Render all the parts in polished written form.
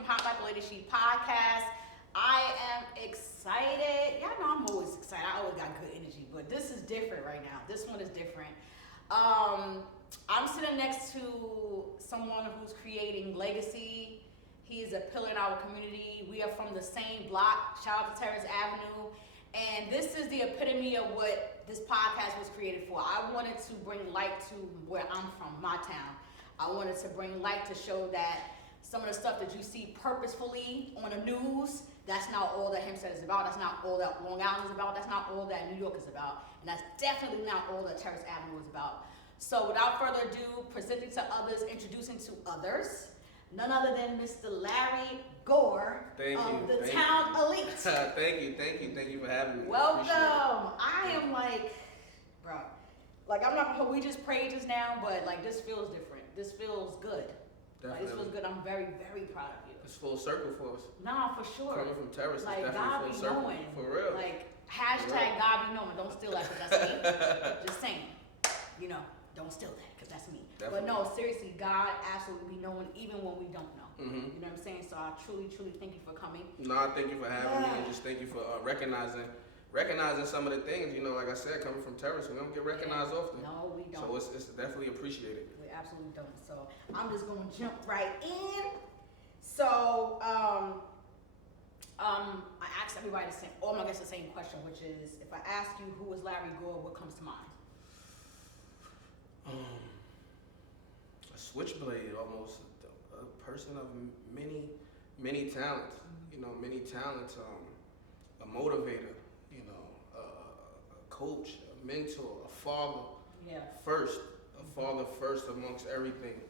from Hot Like a Lady She podcast. I am excited. Y'all know I'm always excited. I always got good energy, but this is different right now. This one is different. I'm sitting next to someone who's creating legacy. He is a pillar in our community. We are from the same block. Shout out to Terrace Avenue. And this is the epitome of what this podcast was created for. I wanted to bring light to where I'm from, my town. I wanted to bring light to show that some of the stuff that you see purposefully on the news, that's not all that Hempstead is about. That's not all that Long Island is about. That's not all that New York is about. And that's definitely not all that Terrace Avenue is about. So without further ado, presenting to others, introducing to others, none other than Mr. Larry Gore of the Town Elite. Thank you for having me. Welcome. I am like, bro, like I'm not, we just prayed just now, but like this feels different. This feels good. Definitely. Like, this feels good. I'm very, very proud of you. It's full circle for us. Nah, for sure. Coming from Terrace, like, it's definitely full circle. Knowing. For real. Like, hashtag God be knowing. Don't steal that because that's me. Just saying. You know, don't steal that because that's me. Definitely. But no, seriously, God absolutely be knowing even when we don't know. Mm-hmm. You know what I'm saying? So I truly, truly thank you for coming. No, thank you for having me, and just thank you for recognizing some of the things. You know, like I said, coming from Terrace, we don't get recognized often. No, we don't. So it's definitely appreciated. We absolutely don't. So I'm just gonna jump right in. So I asked everybody the same, all my guests the same question, which is, if I ask you who is Larry Gore, what comes to mind? A switchblade, almost a person of many talents. You know, many talents. A motivator. You know, a coach, a mentor, a father. Yeah. A father first amongst everything.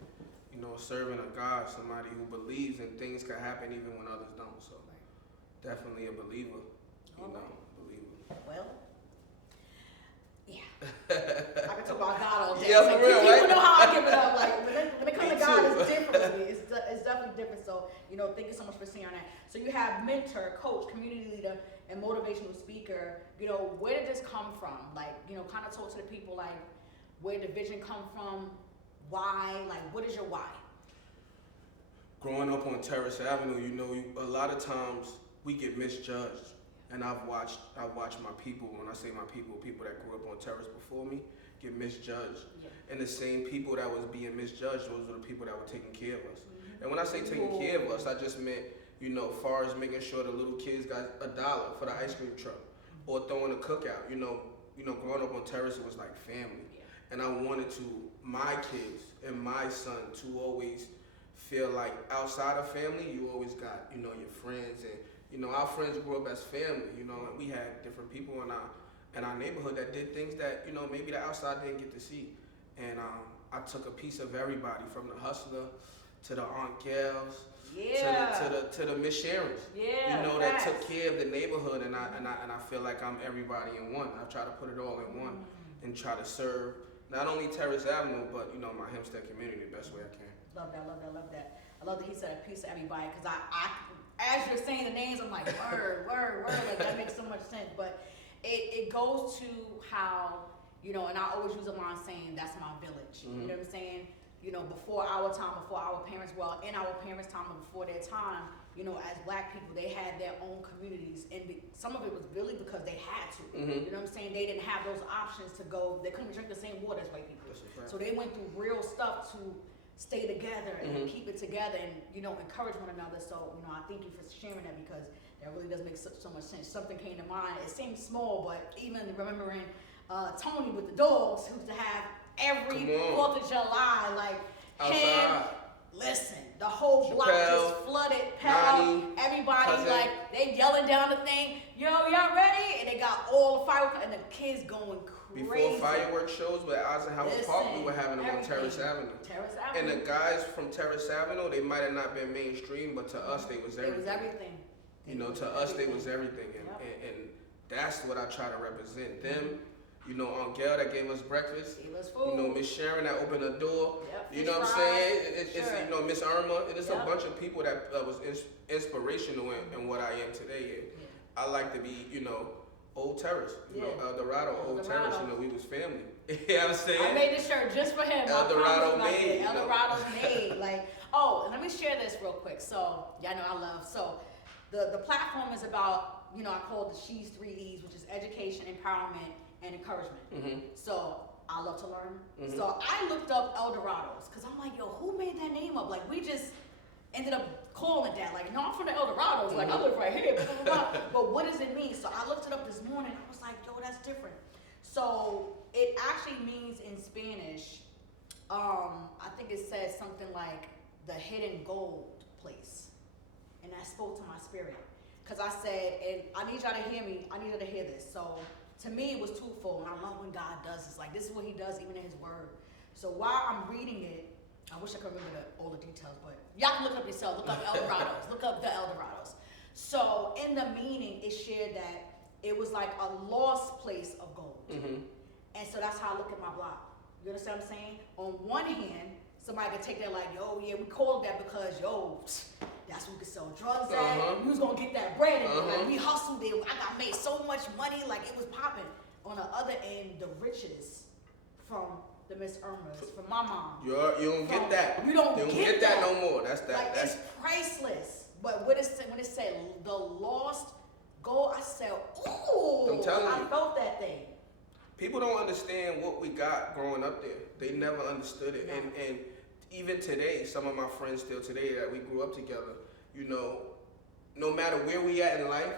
You know, serving a God, somebody who believes in things can happen even when others don't. So, definitely a believer. Well, yeah. I can talk about God all day. Yeah, like, for real, people right? know how I give it up. Like when it comes to God, it's different. It's definitely different. So, you know, thank you so much for sharing that. So you have mentor, coach, community leader, and motivational speaker. You know, where did this come from? Like, you know, kind of talk to the people like where did the vision come from? Why? Like, what is your why? Growing up on Terrace Avenue, you know, a lot of times we get misjudged. And I've watched my people, when I say my people that grew up on Terrace before me, get misjudged. Yeah. And the same people that was being misjudged, those were the people that were taking care of us. Mm-hmm. And when I say taking care of us, I just meant, you know, far as making sure the little kids got $1 for the ice cream truck or throwing a cookout. You know, growing up on Terrace, it was like family. Yeah. And I wanted my kids and my son to always feel like outside of family, you always got, you know, your friends. And, you know, our friends grew up as family, you know, and we had different people in our neighborhood that did things that, you know, maybe the outside didn't get to see. And I took a piece of everybody, from the hustler to the Aunt Gals, to the Miss Sharons, you know, that took care of the neighborhood. And I feel like I'm everybody in one. I try to put it all in one and try to serve not only Terrace Avenue, but, you know, my Hempstead community the best way I can. Love that. I love that he said a piece of everybody, because I as you're saying the names, I'm like, word, like that makes so much sense. But it goes to how, you know, and I always use a line saying, that's my village. Mm-hmm. You know what I'm saying? You know, before our time, before our parents, well, in our parents' time and before their time, you know, as black people, they had their own communities, and some of it was really because they had to. Mm-hmm. You know what I'm saying? They didn't have those options to go. They couldn't drink the same water as white people. So they went through real stuff to stay together and keep it together and, you know, encourage one another. So, you know, I thank you for sharing that, because that really does make so much sense. Something came to mind. It seems small, but even remembering Tony with the dogs, who used to have every 4th of July, like, him, listen, the whole block just flooded, everybody, cousin, like, they yelling down the thing, yo, y'all ready? And they got all the fireworks, and the kids going crazy. Before fireworks shows with Eisenhower Park, we were having them on Terrace Avenue. And the guys from Terrace Avenue, they might have not been mainstream, but to us, they was everything. It was everything. You know, to us, they was everything. And that's what I try to represent. Them, you know, Aunt Gail that gave us breakfast. Gave us food. You know, Miss Sharon that opened the door. Yep. You know what I'm saying? It's you know, Miss Irma. And it's a bunch of people that was inspirational in what I am today. I like to be, you know, Old Terrace, you know, El Dorado, Old Terrace, you know, we was family. You know what I'm saying? I made this shirt just for him. El Dorado's made. Like, Oh, and let me share this real quick. So, y'all know I love. So, the platform is about, I call it the She's 3 E's, which is education, empowerment, and encouragement. Mm-hmm. So, I love to learn. Mm-hmm. So, I looked up Eldorados because I'm like, yo, who made that name up? Like, we just ended up calling it that. Like, no, I'm from the Eldorados. Like, I live right here. Blah, blah, blah. But what does it mean? So, I looked it up this morning. I was like, yo, that's different. So, it actually means in Spanish, I think it says something like the hidden gold place. And that spoke to my spirit. Because I said, and I need y'all to hear me, I need y'all to hear this. So to me it was twofold, and I love when God does this. Like, this is what he does even in his word. So while I'm reading it, I wish I could remember all the details, but y'all can look it up yourself. Look up Eldorados. Look up the Eldorados. So in the meaning, it shared that it was like a lost place of gold. Mm-hmm. And so that's how I look at my block. You understand what I'm saying? On one hand, somebody could take that like, yo, yeah, we called that because, yo, that's where we could sell drugs at. We was going to get that bread. And like, we hustled it. I got made so much money, like it was popping. On the other end, the riches from the Miss Irmas, from my mom. You don't get that. You don't get that no more. That's it's priceless. But when it said the lost gold, I said, ooh, I'm telling you. I felt that thing. People don't understand what we got growing up there. They never understood it. No. And even today, some of my friends still today that we grew up together, no matter where we at in life,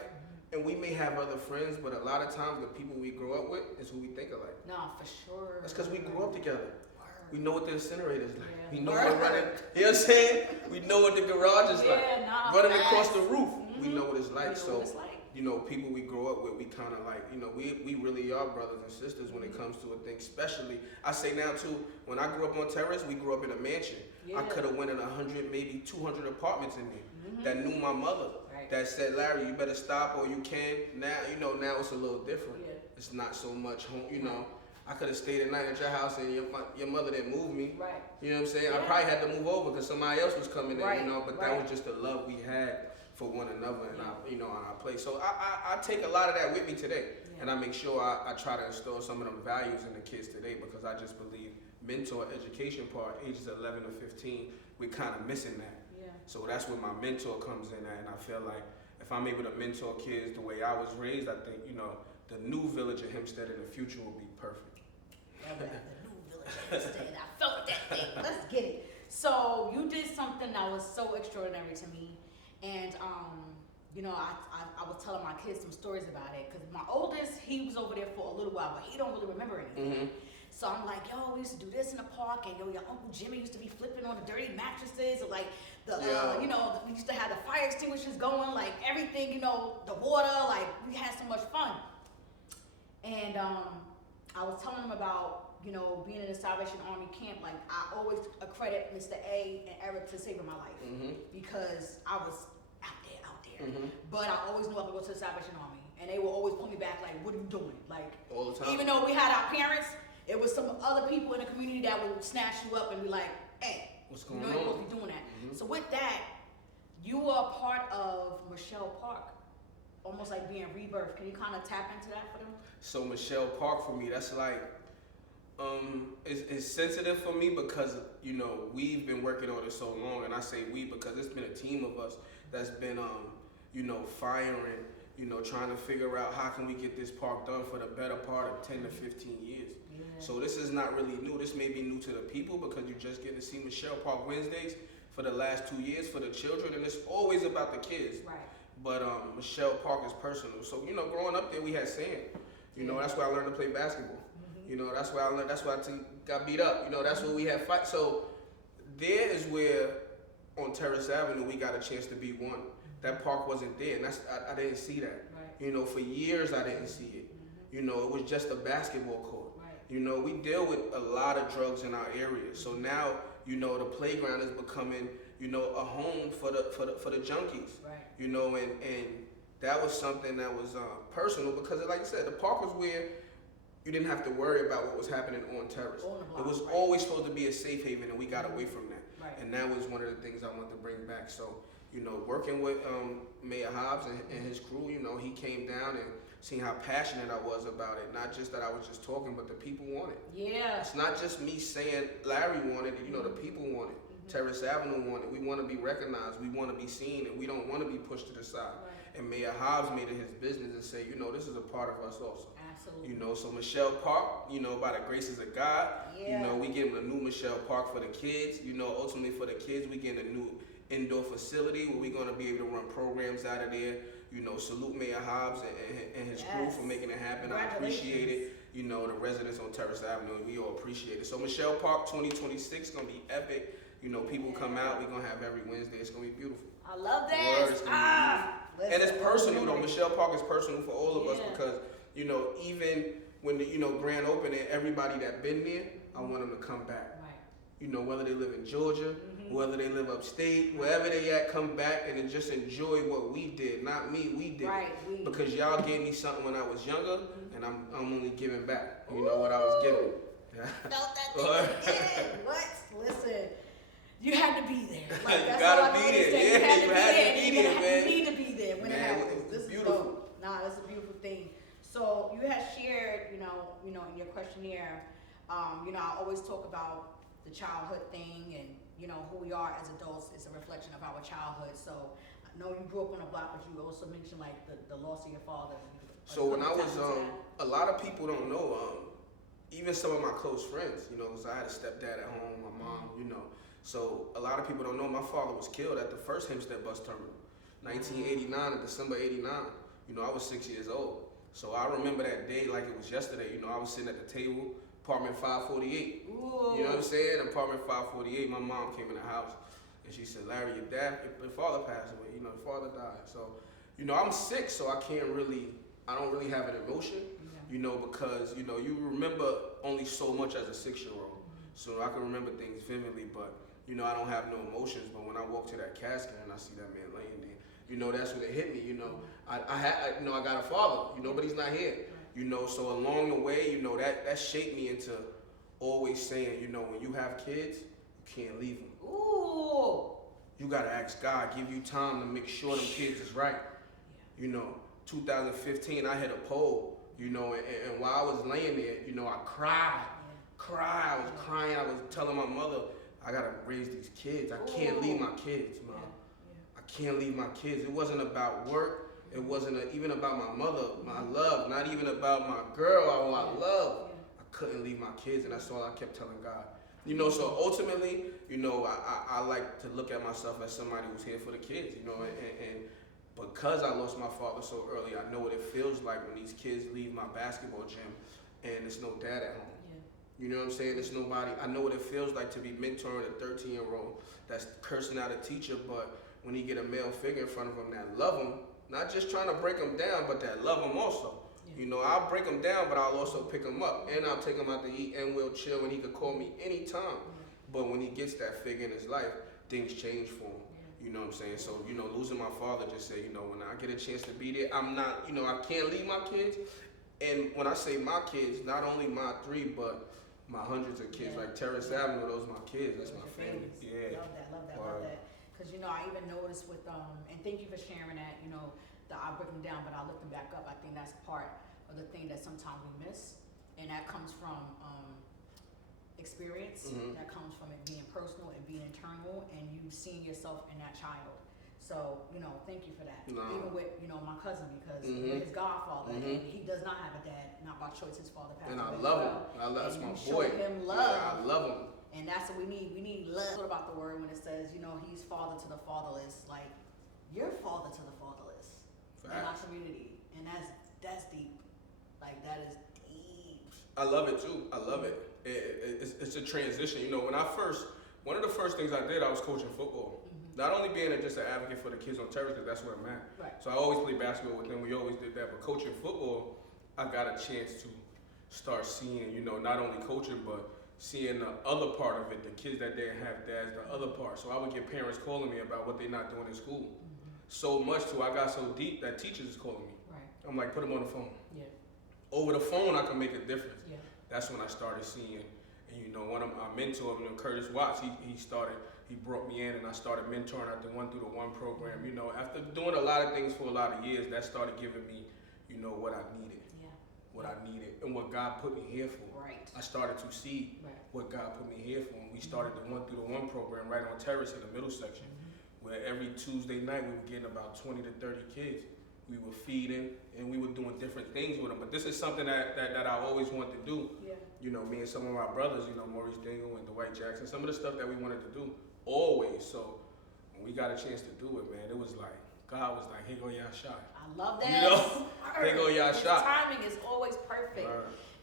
and we may have other friends, but a lot of times the people we grow up with is who we think alike. No, for sure. That's because we grew up together. Word. We know what the incinerator is like. Yeah. We know what running, you know what I'm saying? We know what the garage is like. Running across the roof, we know what it's like. People we grow up with, we kind of like, we really are brothers and sisters when it comes to a thing. Especially, I say now too, when I grew up on Terrace, we grew up in a mansion. Yeah. I could have went in 100, maybe 200 apartments in there that knew my mother. Right. That said, Larry, you better stop or you can. Now, now it's a little different. Yeah. It's not so much home, I could have stayed at night at your house and your mother didn't move me. Right. You know what I'm saying? Yeah. I probably had to move over because somebody else was coming in, Right. but that was just the love we had for one another and on our place. So I take a lot of that with me today. And I make sure I try to instill some of them values in the kids today, because I just believe mentor education part, ages 11 to 15, we're kind of missing that. Yeah. So that's where my mentor comes in at, and I feel like if I'm able to mentor kids the way I was raised, I think, the new village of Hempstead in the future will be perfect. Yeah, the new village of Hempstead. I felt that thing. Let's get it. So you did something that was so extraordinary to me, and I was telling my kids some stories about it, because my oldest, he was over there for a little while, but he don't really remember anything. So I'm like, yo, we used to do this in the park, and yo, your Uncle Jimmy used to be flipping on the dirty mattresses, and like we used to have the fire extinguishers going, like everything, the water, like we had so much fun. And I was telling them about, being in the Salvation Army camp. Like, I always accredit Mr. A and Eric to saving my life, because I was out there. But I always knew I could go to the Salvation Army, and they would always pull me back, like, what are you doing? Like, all the time. Even though we had our parents, it was some other people in the community that would snatch you up and be like, hey, what's going you're on? supposed to be doing that. So with that, you were a part of Michelle Park, almost like being rebirth. Can you kind of tap into that for them? So Michelle Park for me, that's like, it's sensitive for me because, we've been working on it so long, and I say we because it's been a team of us that's been, firing, trying to figure out how can we get this park done for the better part of 10 to 15 years. Yeah. So this is not really new. This may be new to the people because you just get to see Michelle Park Wednesdays for the last 2 years for the children, and it's always about the kids. Right. But Michelle Park is personal. So, growing up there, we had sand. That's where I learned to play basketball. That's where I learned. That's why I got beat up. That's where we had fights. So there is where on Terrace Avenue we got a chance to be one. That park wasn't there, and I didn't see that. Right. For years I didn't see it. It was just a basketball court. Right. We deal with a lot of drugs in our area. So now, the playground is becoming, a home for the junkies. Right. And that was something that was personal because, like I said, the park was where you didn't have to worry about what was happening on Terrace. It was always supposed to be a safe haven, and we got away from that. Right. And that was one of the things I wanted to bring back. So, working with Mayor Hobbs and his crew, he came down and seen how passionate I was about it. Not just that I was just talking, but the people wanted. Yeah. It's not just me saying Larry wanted it, the people wanted. Terrace Avenue want it. We want to be recognized. We want to be seen, and we don't want to be pushed to the side. Right. And Mayor Hobbs made it his business and say, this is a part of us also. Absolutely. So Michelle Park, by the graces of God, Yeah. we getting a new Michelle Park for the kids. Ultimately for the kids, we getting a new indoor facility where we're going to be able to run programs out of there. Salute Mayor Hobbs and his crew for making it happen. I appreciate it. The residents on Terrace Avenue, we all appreciate it. So Michelle Park 2026 is going to be epic. People come out. We're going to have every Wednesday. It's going to be beautiful. I love that. And it's personal, though. Michelle Park is personal for all of us because, even when the, grand opening, everybody that been there, I want them to come back. Right. Whether they live in Georgia, whether they live upstate, wherever they at, come back and then just enjoy what we did. Not me, we did. Right. Because y'all gave me something when I was younger, and I'm only giving back. What I was given. Felt that thing. What? Listen. You had to be there. Like, that's you gotta all I be there. say. Yeah, you had to be there, man. You need to be there when it happens. This beautiful. is dope. Nah, it's a beautiful thing. So you had shared, in your questionnaire, I always talk about the childhood thing and, who we are as adults is a reflection of our childhood. So I know you grew up on a block, but you also mentioned like the loss of your father. So when I was, a lot of people don't know, even some of my close friends, because I had a stepdad at home, my mom, So a lot of people don't know my father was killed at the first Hempstead bus terminal, 1989, in December 89. I was 6 years old. So I remember that day like it was yesterday. I was sitting at the table, apartment 548. Ooh. You know what I'm saying? Apartment 548, my mom came in the house and she said, Larry, your father passed away. Your father died. So, I'm 6, so I don't really have an emotion, because, you remember only so much as a 6-year-old. So I can remember things vividly, but I don't have no emotions. But when I walk to that casket and I see that man laying there, that's when it hit me. I got a father, but he's not here. So along the way, that shaped me into always saying, when you have kids, you can't leave them. Ooh. You gotta ask God, give you time to make sure them kids is right. 2015, I hit a pole, and while I was laying there, I cried. I was crying. I was telling my mother, I gotta raise these kids. I can't leave my kids, Mom. I can't leave my kids. It wasn't about work. It wasn't even about my mother, my love. Not even about my girl, I love. I couldn't leave my kids, and that's all I kept telling God. So ultimately, I like to look at myself as somebody who's here for the kids, and because I lost my father so early, I know what it feels like when these kids leave my basketball gym and there's no dad at home. You know what I'm saying? There's nobody. I know what it feels like to be mentoring a 13-year-old that's cursing out a teacher, but when he get a male figure in front of him that love him, not just trying to break him down, but that love him also. I'll break him down, but I'll also pick him up, and I'll take him out to eat, and we'll chill, and he could call me anytime. But when he gets that figure in his life, things change for him. You know what I'm saying? So, losing my father just said, when I get a chance to be there, I'm not, I can't leave my kids. And when I say my kids, not only my 3, but my hundreds of kids, like Terrace Avenue, those are my kids, that's my family. Yeah. Love that. Because, I even noticed with, and thank you for sharing that, that I break them down, but I lift them back up. I think that's part of the thing that sometimes we miss. And that comes from experience, that comes from it being personal and being internal, and you seeing yourself in that child. So, thank you for that. Even with, my cousin, because his godfather, and he does not have a dad, not by choice, his father passed away. And I love him. That's my boy. Show him love. Yeah, I love him. And that's what we need. We need love. What about the word when it says, he's father to the fatherless? Like, you're father to the fatherless in our community. And that's deep. Like, that is deep. I love it too. I love it. It's a transition. One of the first things I did, I was coaching football. Not only being just an advocate for the kids on Terrace, because that's where I'm at. Right. So I always played basketball with them. We always did that. But coaching football, I got a chance to start seeing, not only coaching, but seeing the other part of it, the kids that didn't have dads, the other part. So I would get parents calling me about what they're not doing in school. So much to I got so deep that teachers is calling me. Right. I'm like, put them on the phone. Yeah. Over the phone, I can make a difference. Yeah. That's when I started seeing, and one of my mentors, Curtis Watts, he brought me in and I started mentoring at the 1 through the 1 program. After doing a lot of things for a lot of years, that started giving me, what I needed. Yeah. what I needed and what God put me here for. Right. I started to see what God put me here for. And we started the 1 through the 1 program right on Terrace in the middle section, where every Tuesday night we were getting about 20 to 30 kids. We were feeding and we were doing different things with them. But this is something that I always wanted to do. Yeah. You know, me and some of our brothers, you know, Maurice Dingle and Dwight Jackson, some of the stuff that we wanted to do always. So when we got a chance to do it, man, it was like, God was like, here go y'all shot. I love that. You know, here go y'all shot. Timing is always perfect.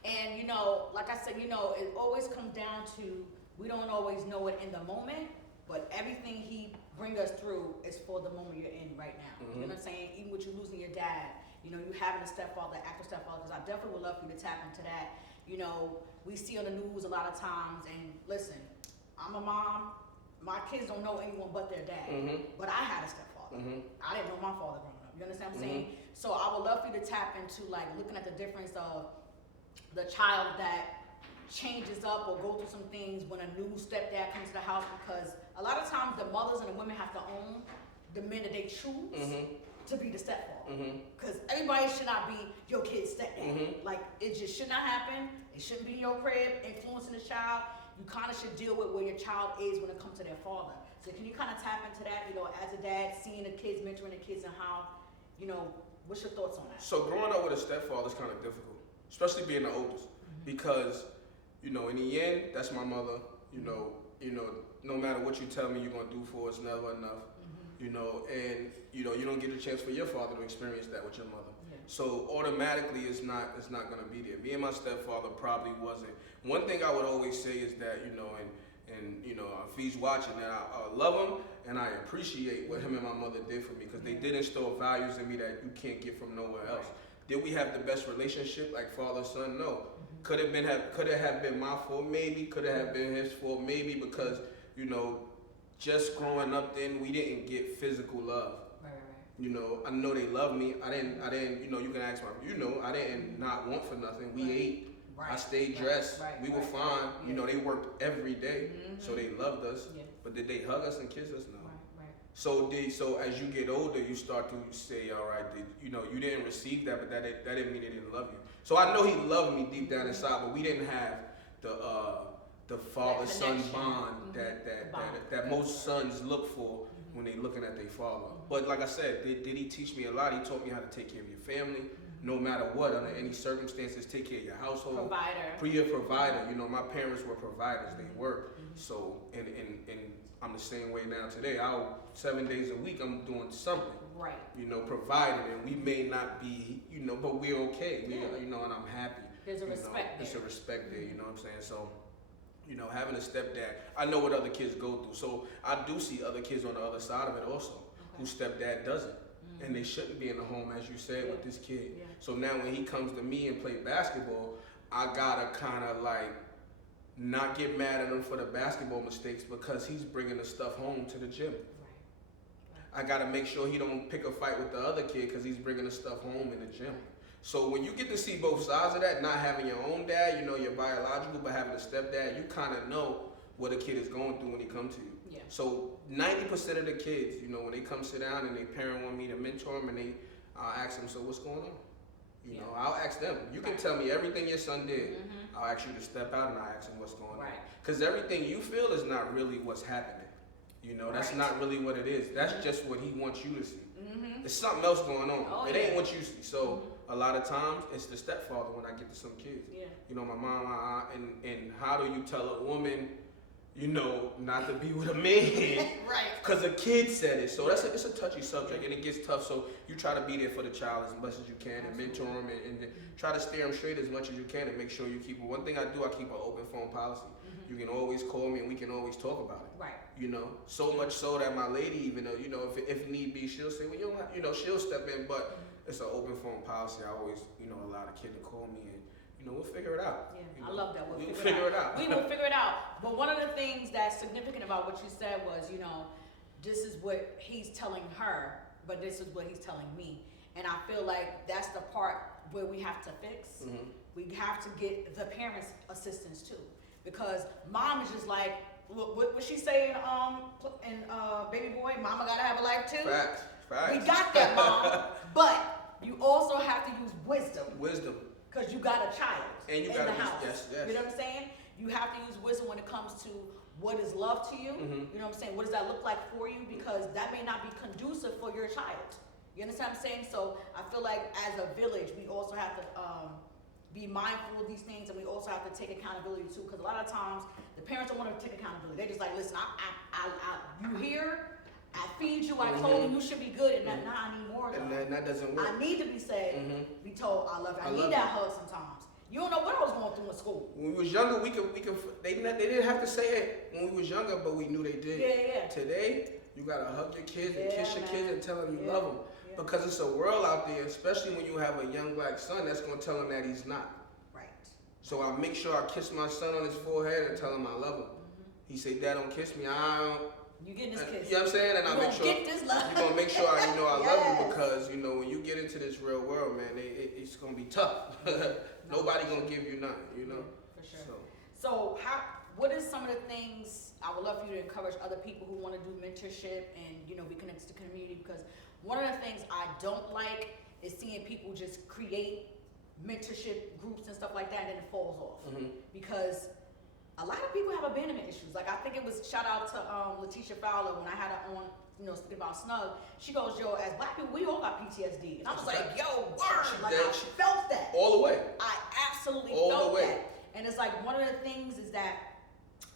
And, you know, like I said, you know, it always comes down to, we don't always know it in the moment, but everything he bring us through is for the moment you're in right now. You know what I'm saying? Even with you losing your dad, you know, you having a stepfather, active stepfather, because I definitely would love for you to tap into that. You know, we see on the news a lot of times, and listen, I'm a mom. My kids don't know anyone but their dad. But I had a stepfather. I didn't know my father growing up. You understand what I'm saying? So I would love for you to tap into, like, looking at the difference of the child that changes up or go through some things when a new stepdad comes to the house, because a lot of times the mothers and the women have to own the men that they choose to be the stepfather. Because everybody should not be your kid's stepdad. Like, it just should not happen. It shouldn't be in your crib influencing the child. You kind of should deal with where your child is when it comes to their father. So can you kind of tap into that, you know, as a dad, seeing the kids, mentoring the kids, and how, you know, what's your thoughts on that? So growing up with a stepfather is kind of difficult, especially being the oldest, because, you know, in the end, that's my mother. You know, no matter what you tell me you're gonna do for us, never enough. You know, and you know, you don't get a chance for your father to experience that with your mother. So automatically, it's not gonna be there. Me and my stepfather probably wasn't. One thing I would always say is that, you know, and you know, if he's watching, that I love him and I appreciate what him and my mother did for me, because they did instill values in me that you can't get from nowhere else. Did we have the best relationship like father son? No. Could it have been my fault? Maybe. Could it have been his fault? Maybe, because, you know, just growing up then, we didn't get physical love. You know, I know they love me. I didn't, you know, you can ask my, you know, I didn't not want for nothing. We ate. I stayed dressed. We were fine. You know, they worked every day, so they loved us. But did they hug us and kiss us? No. So as you get older, you start to say, all right, you know, you didn't receive that, but that didn't mean they didn't love you. So I know he loved me deep down inside, but we didn't have the father-son bond that most sons look for when they're looking at their father. But like I said, did he teach me a lot? He taught me how to take care of your family, no matter what, under any circumstances. Take care of your household. Provider. Be a provider. You know, my parents were providers. They were. So, and I'm the same way now today. 7 days a week, I'm doing something. Right. You know, providing, and we may not be, you know, but we're okay. You know, and I'm happy. There's a respect there. There's a respect there, you know what I'm saying? So, you know, having a stepdad, I know what other kids go through. So I do see other kids on the other side of it also, whose stepdad doesn't. And they shouldn't be in the home, as you said, with this kid. So now when he comes to me and play basketball, I gotta kind of like not get mad at him for the basketball mistakes, because he's bringing the stuff home to the gym. I gotta make sure he don't pick a fight with the other kid because he's bringing the stuff home in the gym. So when you get to see both sides of that, not having your own dad, you know, your biological, but having a stepdad, you kind of know what a kid is going through when he comes to you. So 90% of the kids, you know, when they come sit down and their parent want me to mentor them, and I'll ask them, so what's going on? You know, I'll ask them. You can tell me everything your son did. I'll ask you to step out and I'll ask him what's going on. Because everything you feel is not really what's happening. You know, that's not really what it is. That's just what he wants you to see. There's something else going on. It ain't what you see. So a lot of times it's the stepfather when I get to some kids. You know, my mom, and how do you tell a woman, you know, not to be with a man? Because a kid said it. So it's a touchy subject, and it gets tough. So you try to be there for the child as much as you can, and mentor them, and try to steer them straight as much as you can, and make sure you keep it. One thing I do, I keep an open phone policy. You can always call me and we can always talk about it. You know, so much so that my lady, even though, you know, if need be, she'll say, well, you don't have, you know, she'll step in, but it's an open phone policy. I always, you know, allow the kid to call me, and, you know, we'll figure it out. You know, I love that. We'll figure it out. We will figure it out. But one of the things that's significant about what you said was, you know, this is what he's telling her, but this is what he's telling me. And I feel like that's the part where we have to fix. We have to get the parents' assistance too. Because mom is just like, what she saying in Baby Boy? Mama gotta have a life too. Facts. We got that, mom. But you also have to use wisdom. because you got a child And you in gotta the house. yes. You know what I'm saying? You have to use wisdom when it comes to what is love to you. Mm-hmm. You know what I'm saying? What does that look like for you? Because that may not be conducive for your child. You understand what I'm saying? So I feel like as a village, we also have to be mindful of these things, and we also have to take accountability too. Because a lot of times the parents don't want to take accountability. They're just like, listen, you here? I feed you. I told you should be good, and that I need more. And that doesn't work. I need to be said, be told I love you. I need that hug sometimes. You don't know what I was going through in school. When we was younger, they didn't have to say it when we was younger, but we knew they did. Yeah. Today, you gotta hug your kids and kiss your kids and tell them you love them. Yeah. Because it's a world out there, especially when you have a young black son, that's gonna tell him that he's not. Right. So I make sure I kiss my son on his forehead and tell him I love him. He say, Dad, don't kiss me. I don't. You getting this kiss. You know what I'm saying? And I make sure you're gonna make sure I love you, because when you get into this real world, man, it's gonna be tough. Nobody gonna give you nothing, For sure. So what is some of the things I would love for you to encourage other people who want to do mentorship and be connected to the community? Because one of the things I don't like is seeing people just create mentorship groups and stuff like that, and then it falls off. Because a lot of people have abandonment issues. Like, I think it was shout out to Letitia Fowler when I had her on, speaking about Snug. She goes, yo, as black people, we all got PTSD. And I was like, yo, word. Like, I felt that. All the way. I absolutely felt that. And it's like, one of the things is that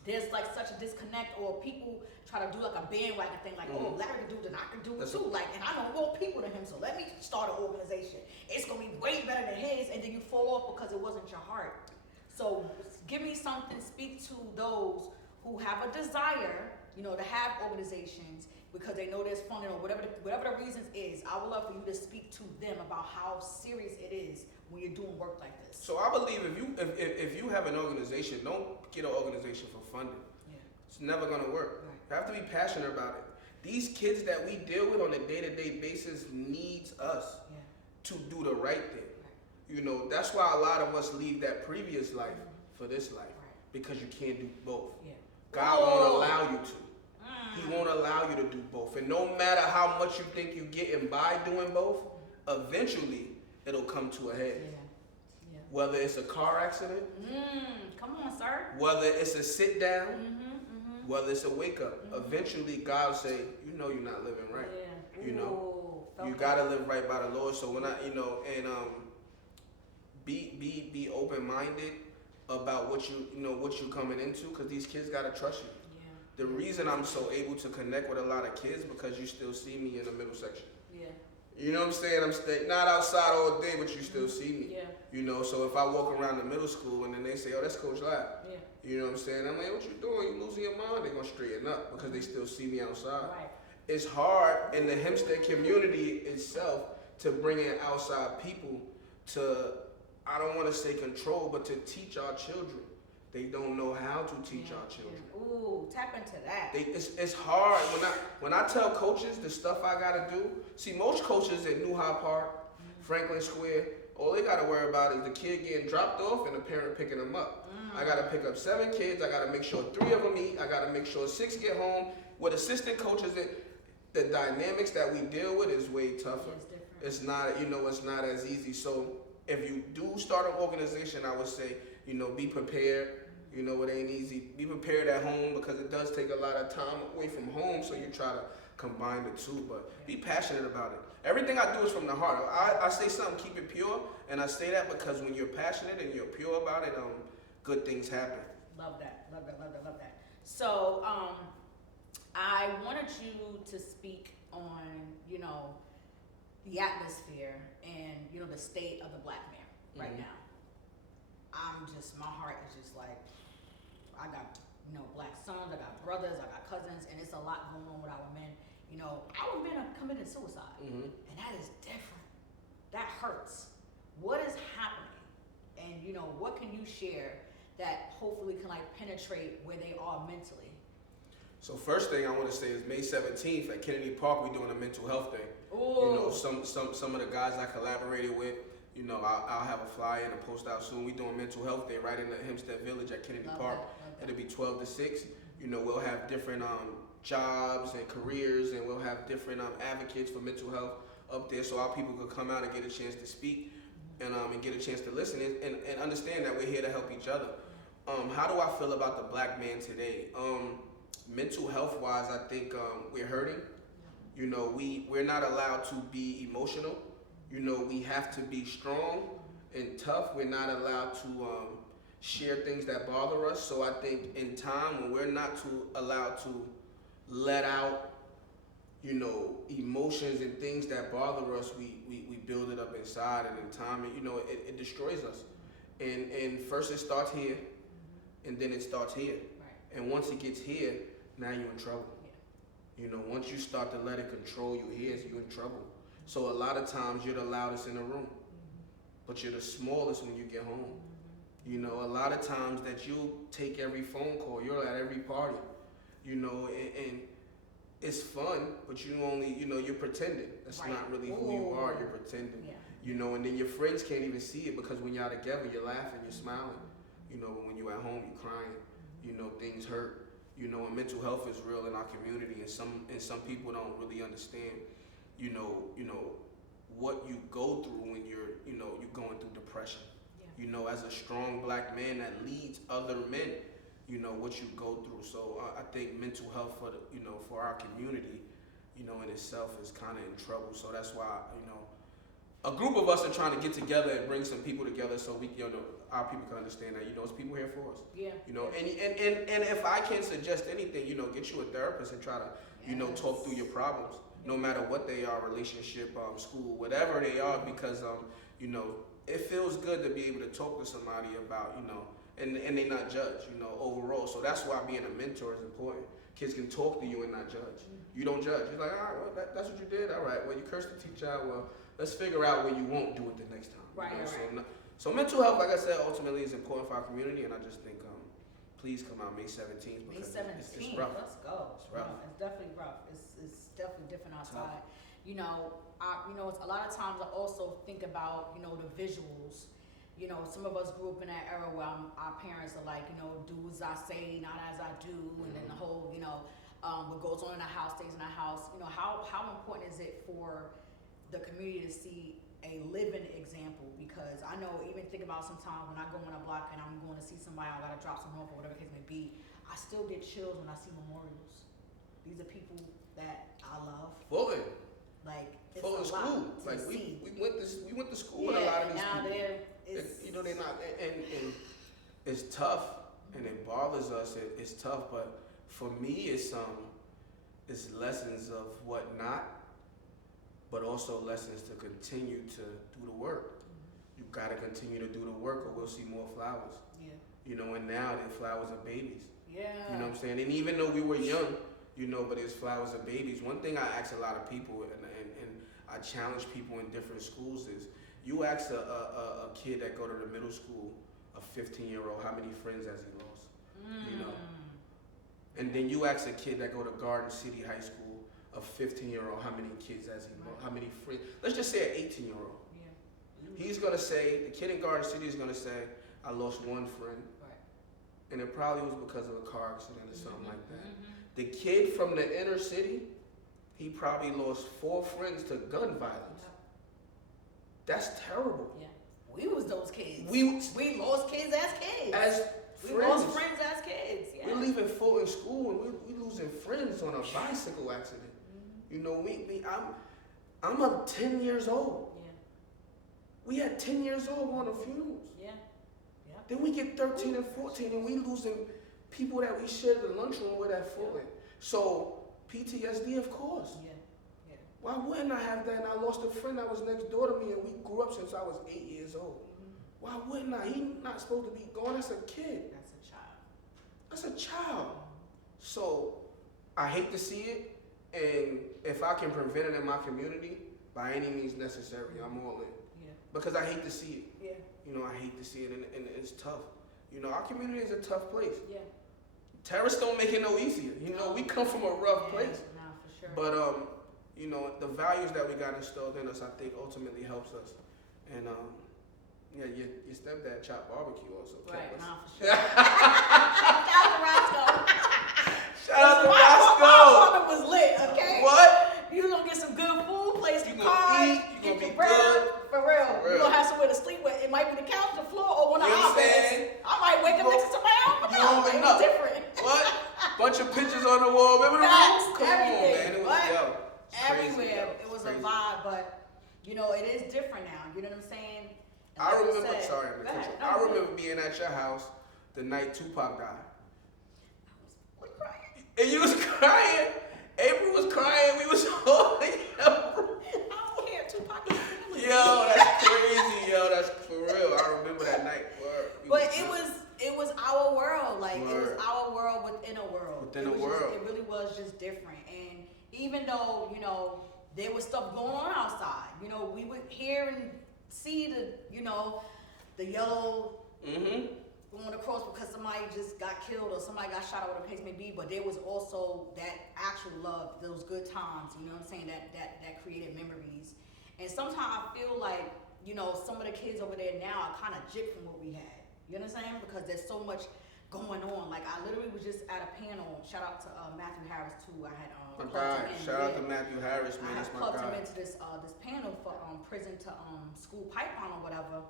there's like such a disconnect, or people try to do like a bandwagon thing, like, oh, Larry can do it, then I can do it too. Like, and I know more people than him, so let me start an organization. It's gonna be way better than his, and then you fall off because it wasn't your heart. So give me something, speak to those who have a desire, to have organizations because they know there's funding or whatever the reasons is. I would love for you to speak to them about how serious it is when you're doing work like this. So I believe if you have an organization, don't get an organization for funding. Yeah. It's never gonna work. Right. You have to be passionate about it. These kids that we deal with on a day-to-day basis needs us to do the right thing. Right. That's why a lot of us leave that previous life for this life, because you can't do both. Yeah. God won't allow you to. He won't allow you to do both. And no matter how much you think you're getting by doing both, eventually it'll come to a head. Yeah. Whether it's a car accident, come on, sir. Whether it's a sit down, whether it's a wake up, eventually God will say, you're not living right. Yeah. You gotta live right by the Lord. So when be open minded about what you're coming into, because these kids gotta trust you. The reason I'm so able to connect with a lot of kids, because you still see me in the middle section. Yeah. You know what I'm saying? I'm not outside all day, but you still see me. Yeah. So if I walk around the middle school and then they say, oh, that's Coach Lab. Yeah. You know what I'm saying? I'm like, what you doing? You losing your mind? They're gonna straighten up because they still see me outside. Right. It's hard in the Hempstead community itself to bring in outside people to, I don't want to say control, but to teach our children. They don't know how to teach our children. Ooh, tap into that. It's hard. When I tell coaches the stuff I gotta do, see, most coaches at New Hyde Park, Franklin Square, all they gotta worry about is the kid getting dropped off and the parent picking them up. I gotta pick up 7 kids. I gotta make sure 3 of them eat. I gotta make sure 6 get home. With assistant coaches, the dynamics that we deal with is way tougher. It's not, it's not as easy. So if you do start an organization, I would say, be prepared. It ain't easy. Be prepared at home, because it does take a lot of time away from home, so you try to combine the two, but be passionate about it. Everything I do is from the heart. I say something, keep it pure, and I say that because when you're passionate and you're pure about it, good things happen. Love that. So, I wanted you to speak on, the atmosphere and, the state of the black man right now. My heart is just like, I got, black sons, I got brothers, I got cousins, and it's a lot going on with our men. Our men are committing suicide, and that is different. That hurts. What is happening? And, what can you share that hopefully can penetrate where they are mentally? So first thing I want to say is May 17th at Kennedy Park, we're doing a mental health day. Ooh. Some of the guys I collaborated with, I'll have a flyer and a post out soon. We're doing mental health day right in the Hempstead Village at Kennedy Park. It'll be 12 to 6. We'll have different jobs and careers, and we'll have different advocates for mental health up there, so our people could come out and get a chance to speak. and get a chance to listen and understand that we're here to help each other. How do I feel about the black man today? Mental health wise, I think we're hurting. You know, we're not allowed to be emotional. You know, we have to be strong and tough. We're not allowed to share things that bother us. So I think in time when we're not allowed to let out, you know, emotions and things that bother us, we build it up inside, and in time, you know, it destroys us. And first it starts here, and then it starts here. Right. And once it gets here, now you're in trouble. Yeah. You know, once you start to let it control your ears, you're in trouble. So a lot of times you're the loudest in the room, but you're the smallest when you get home. You know, a lot of times that you'll take every phone call, you're at every party, you know, and it's fun, but you only, you know, you're pretending. That's right. Not really who you are, you're pretending. Yeah. You know, and then your friends can't even see it because when y'all together, you're laughing, you're smiling. You know, when you're at home, you're crying. You know, things hurt. You know, and mental health is real in our community, and some people don't really understand, you know, what you go through when you're going through depression. Yeah. You know, as a strong black man that leads other men, you know, what you go through. So I think mental health for our community, you know, in itself is kind of in trouble. So that's why, you know, a group of us are trying to get together and bring some people together so we, you know, our people can understand that, you know, it's people here for us. Yeah. You know, and if I can suggest anything, you know, get you a therapist and try to, you know, talk through your problems, no matter what they are, relationship, school, whatever they are, because, you know, it feels good to be able to talk to somebody about, you know, and they not judge, you know, overall. So that's why being a mentor is important. Kids can talk to you and not judge. You don't judge. You're like, all right, well, that's what you did. All right, well, you cursed the teacher out. Well, let's figure out when you won't do it the next time. Right, you know? Right. So mental health, like I said, ultimately is important for our community, and I just think, please come out May 17th. May 17th, it's rough. Let's go. It's rough. It's definitely rough. It's definitely different outside. You know, it's a lot of times I also think about, you know, the visuals. You know, some of us grew up in that era where our parents are like, you know, do as I say, not as I do, and then the whole, you know, what goes on in the house stays in the house. You know, how important is it for the community to see a living example? Because I know, even think about sometimes when I go on a block and I'm going to see somebody, I gotta drop some off or whatever the case may be, I still get chills when I see memorials. These are people that I love. Fully. Like, it's Fully a school. lot Like see. we went to school with a lot of these people. You know, they're not, and it's tough, and it bothers us. It's tough, but for me, it's lessons of what not, but also lessons to continue to do the work. You gotta continue to do the work, or we'll see more flowers. Yeah. You know, and now the flowers are babies. Yeah. You know what I'm saying? And even though we were young, you know, but it's flowers are babies. One thing I ask a lot of people, and I challenge people in different schools is, you ask a kid that go to the middle school, a 15-year-old, how many friends has he lost? You know? And then you ask a kid that go to Garden City High School, a 15-year-old, how many kids has he lost? How many friends? Let's just say an 18-year-old. Yeah. He's gonna say, the kid in Garden City is gonna say, I lost one friend. Right. And it probably was because of a car accident or something like that. The kid from the inner city, he probably lost 4 friends to gun violence. That's terrible. Yeah, we was those kids. We lost kids as kids. We lost friends as kids. Yeah. We're leaving Fulton School and we losing friends on a bicycle accident. You know, I'm 10 years old. Yeah. We had 10 years old going to funerals. Yeah. Yeah. Then we get 13 and 14 and we losing people that we shared the lunchroom with at Fulton. Yeah. So PTSD, of course. Yeah. Why wouldn't I have that? And I lost a friend that was next door to me, and we grew up since I was 8 years old. Why wouldn't I? He's not supposed to be gone. That's a kid. That's a child. That's a child. So I hate to see it, and if I can prevent it in my community, by any means necessary, I'm all in. Yeah. Because I hate to see it. Yeah. You know, I hate to see it, and it's tough. You know, our community is a tough place. Yeah. Terrorists don't make it no easier. You know, we come from a rough place. No, for sure. But you know, the values that we got installed in us, I think, ultimately helps us. And yeah, your stepdad chopped barbecue also. Right, nah, for sure. Shout out to Roscoe. Shout out to Roscoe. My apartment was lit, okay? What? You gonna get some good food, play some cards, get your bread, for real. You gonna have somewhere to sleep. vibe, but you know, it is different now. You know what I'm saying? And I like you remember. said- Sorry, Go ahead. No, I go remember ahead. being at your house the night Tupac died. I was crying. And you was crying. April was crying. We was holding up. I don't care. Tupac is family. Yo, that's crazy. Yo, that's for real. I remember that night. Word. But it was our world. Like it was Word. our world within a world. Within it a was world. Just, it really was just different. And even though, you know, there was stuff going on outside, you know, we would hear and see the, you know, the yellow going across because somebody just got killed or somebody got shot, or whatever the case may be. But there was also that actual love, those good times, you know what I'm saying, that created memories. And sometimes I feel like, you know, some of the kids over there now are kind of jipped from what we had. You know what I'm saying? Because there's so much going on. Like I literally was just at a panel. Shout out to Matthew Harris too. I had My guy. Shout out to Matthew Harris, man. I That's had my plugged him guy. into this panel for prison to school pipeline or whatever.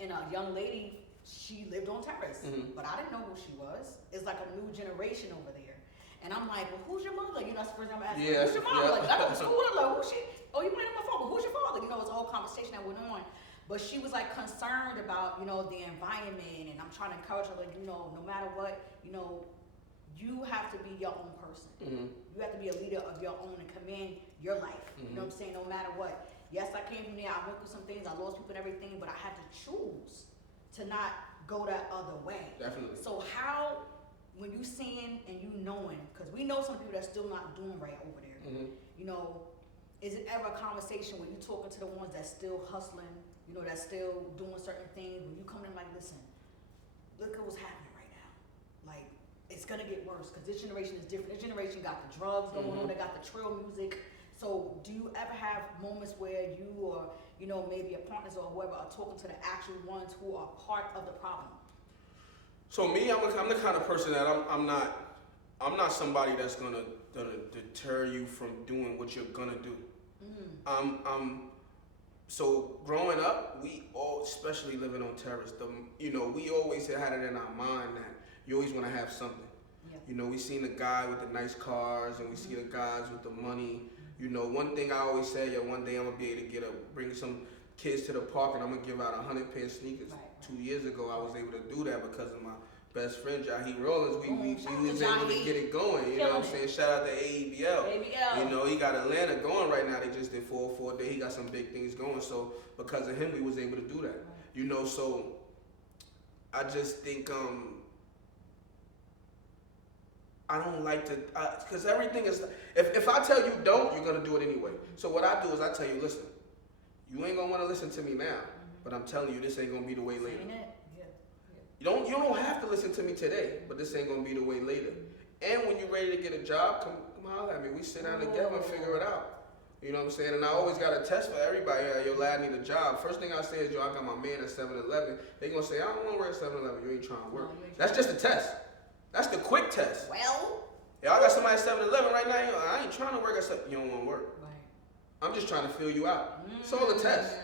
And a young lady, she lived on Terrace, but I didn't know who she was. It's like a new generation over there. And I'm like, well, who's your mother? You know, that's the first time I asked, who's your mother? Like, I go to school, I'm like, who's she? Oh, you might know my father, who's your father? You know, it's a whole conversation that went on. But she was like concerned about, you know, the environment, and I'm trying to encourage her, like, you know, no matter what, you know, you have to be your own person. You have to be a leader of your own and command your life. You know what I'm saying? No matter what. Yes, I came from there, I went through some things, I lost people and everything, but I had to choose to not go that other way. Definitely. So how, when you seeing and you knowing, because we know some people that's still not doing right over there, you know, is it ever a conversation where you talking to the ones that's still hustling, you know, that's still doing certain things, when you come in like, listen, look at what's happening right now. Like, it's gonna get worse, because this generation is different. This generation got the drugs going on, they got the trail music. So do you ever have moments where you or, you know, maybe your partners or whoever are talking to the actual ones who are part of the problem? So me, I'm the kind of person that I'm not somebody that's gonna deter you from doing what you're gonna do. So growing up, we all, especially living on Terrace, you know, we always had it in our mind that you always want to have something. You know, we seen the guy with the nice cars, and we see the guys with the money. You know, one thing I always say, one day I'm gonna be able to bring some kids to the park, and I'm gonna give out 100 pair of sneakers. 2 years ago, I was able to do that because of my best friend Jahi Rollins. We was able to get it going. You know what I'm saying? Shout out to AEBL. You know, he got Atlanta going right now. They just did 404 day. He got some big things going. So because of him, we was able to do that. You know, so I just think I don't like to, because everything is, if I tell you don't, you're going to do it anyway. So what I do is I tell you, listen, you ain't going to want to listen to me now, but I'm telling you, this ain't going to be the way later. You don't have to listen to me today, but this ain't going to be the way later. And when you're ready to get a job, come holler at me. We sit down together and figure it out. You know what I'm saying? And I always got a test for everybody. Yo, lad, I need a job. First thing I say is, yo, I got my man at 7-Eleven. They going to say, I don't want to work at 7-Eleven. You ain't trying to work. That's just a test. That's the quick test. Well, yeah, I got somebody at 7-Eleven right now. I ain't trying to work at 7. You don't want to work. Right. I'm just trying to fill you out. It's all a test.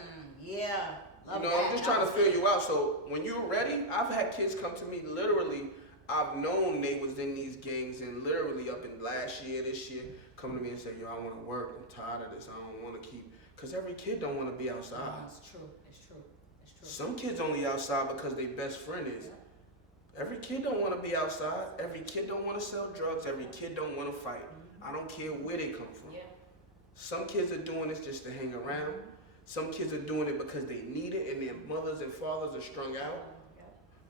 Yeah. You know, I'm just trying to fill you out. So when you're ready, I've had kids come to me literally. I've known they was in these gangs, and literally up in last year, this year, come to me and say, yo, I want to work. I'm tired of this. I don't want to keep. Because every kid don't want to be outside. It's true. It's true. It's true. Some kids only outside because their best friend is. Every kid don't want to be outside. Every kid don't want to sell drugs. Every kid don't want to fight. I don't care where they come from. Some kids are doing this just to hang around. Some kids are doing it because they need it and their mothers and fathers are strung out.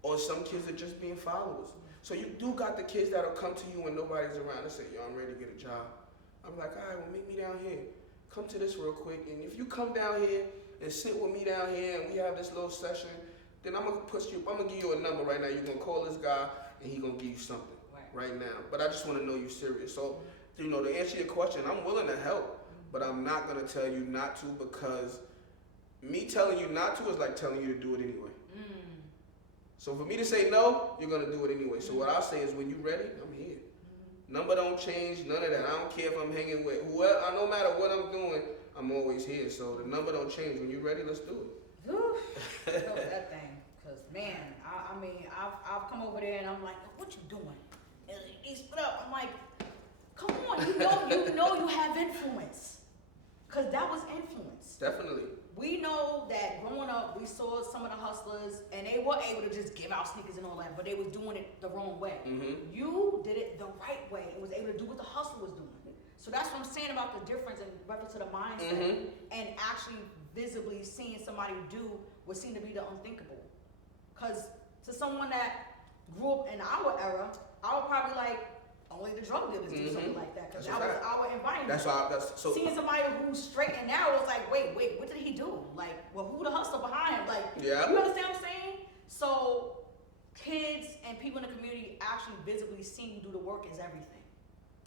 Or some kids are just being followers. So you do got the kids that'll come to you when nobody's around and say, yo, I'm ready to get a job. I'm like, all right, well, meet me down here. Come to this real quick. And if you come down here and sit with me down here and we have this little session, then I'm gonna give you a number right now. You're gonna call this guy and he's gonna give you something right now. But I just wanna know you're serious. So, you know, to answer your question, I'm willing to help, but I'm not gonna tell you not to, because me telling you not to is like telling you to do it anyway. So for me to say no, you're gonna do it anyway. So what I'll say is, when you're ready, I'm here. Number don't change, none of that. I don't care if I'm hanging with whoever, no matter what I'm doing, I'm always here. So the number don't change. When you're ready, let's do it. That thing. Cause man, I mean, I've come over there and I'm like, what you doing? And he split up. I'm like, come on, you know you have influence. because that was influence. Definitely. We know that growing up, we saw some of the hustlers, and they were able to just give out sneakers and all that, but they was doing it the wrong way. You did it the right way and was able to do what the hustler was doing. So that's what I'm saying about the difference in reference to the mindset and actually visibly seeing somebody do what seemed to be the unthinkable. Because to someone that grew up in our era, I would probably like, only the drug dealers do something like that, because that was our environment. So seeing somebody who's straight and narrow was like, wait, what did he do? Like, well, who the hustler behind him? Like, you understand what I'm saying? So kids and people in the community actually visibly seeing you do the work is everything.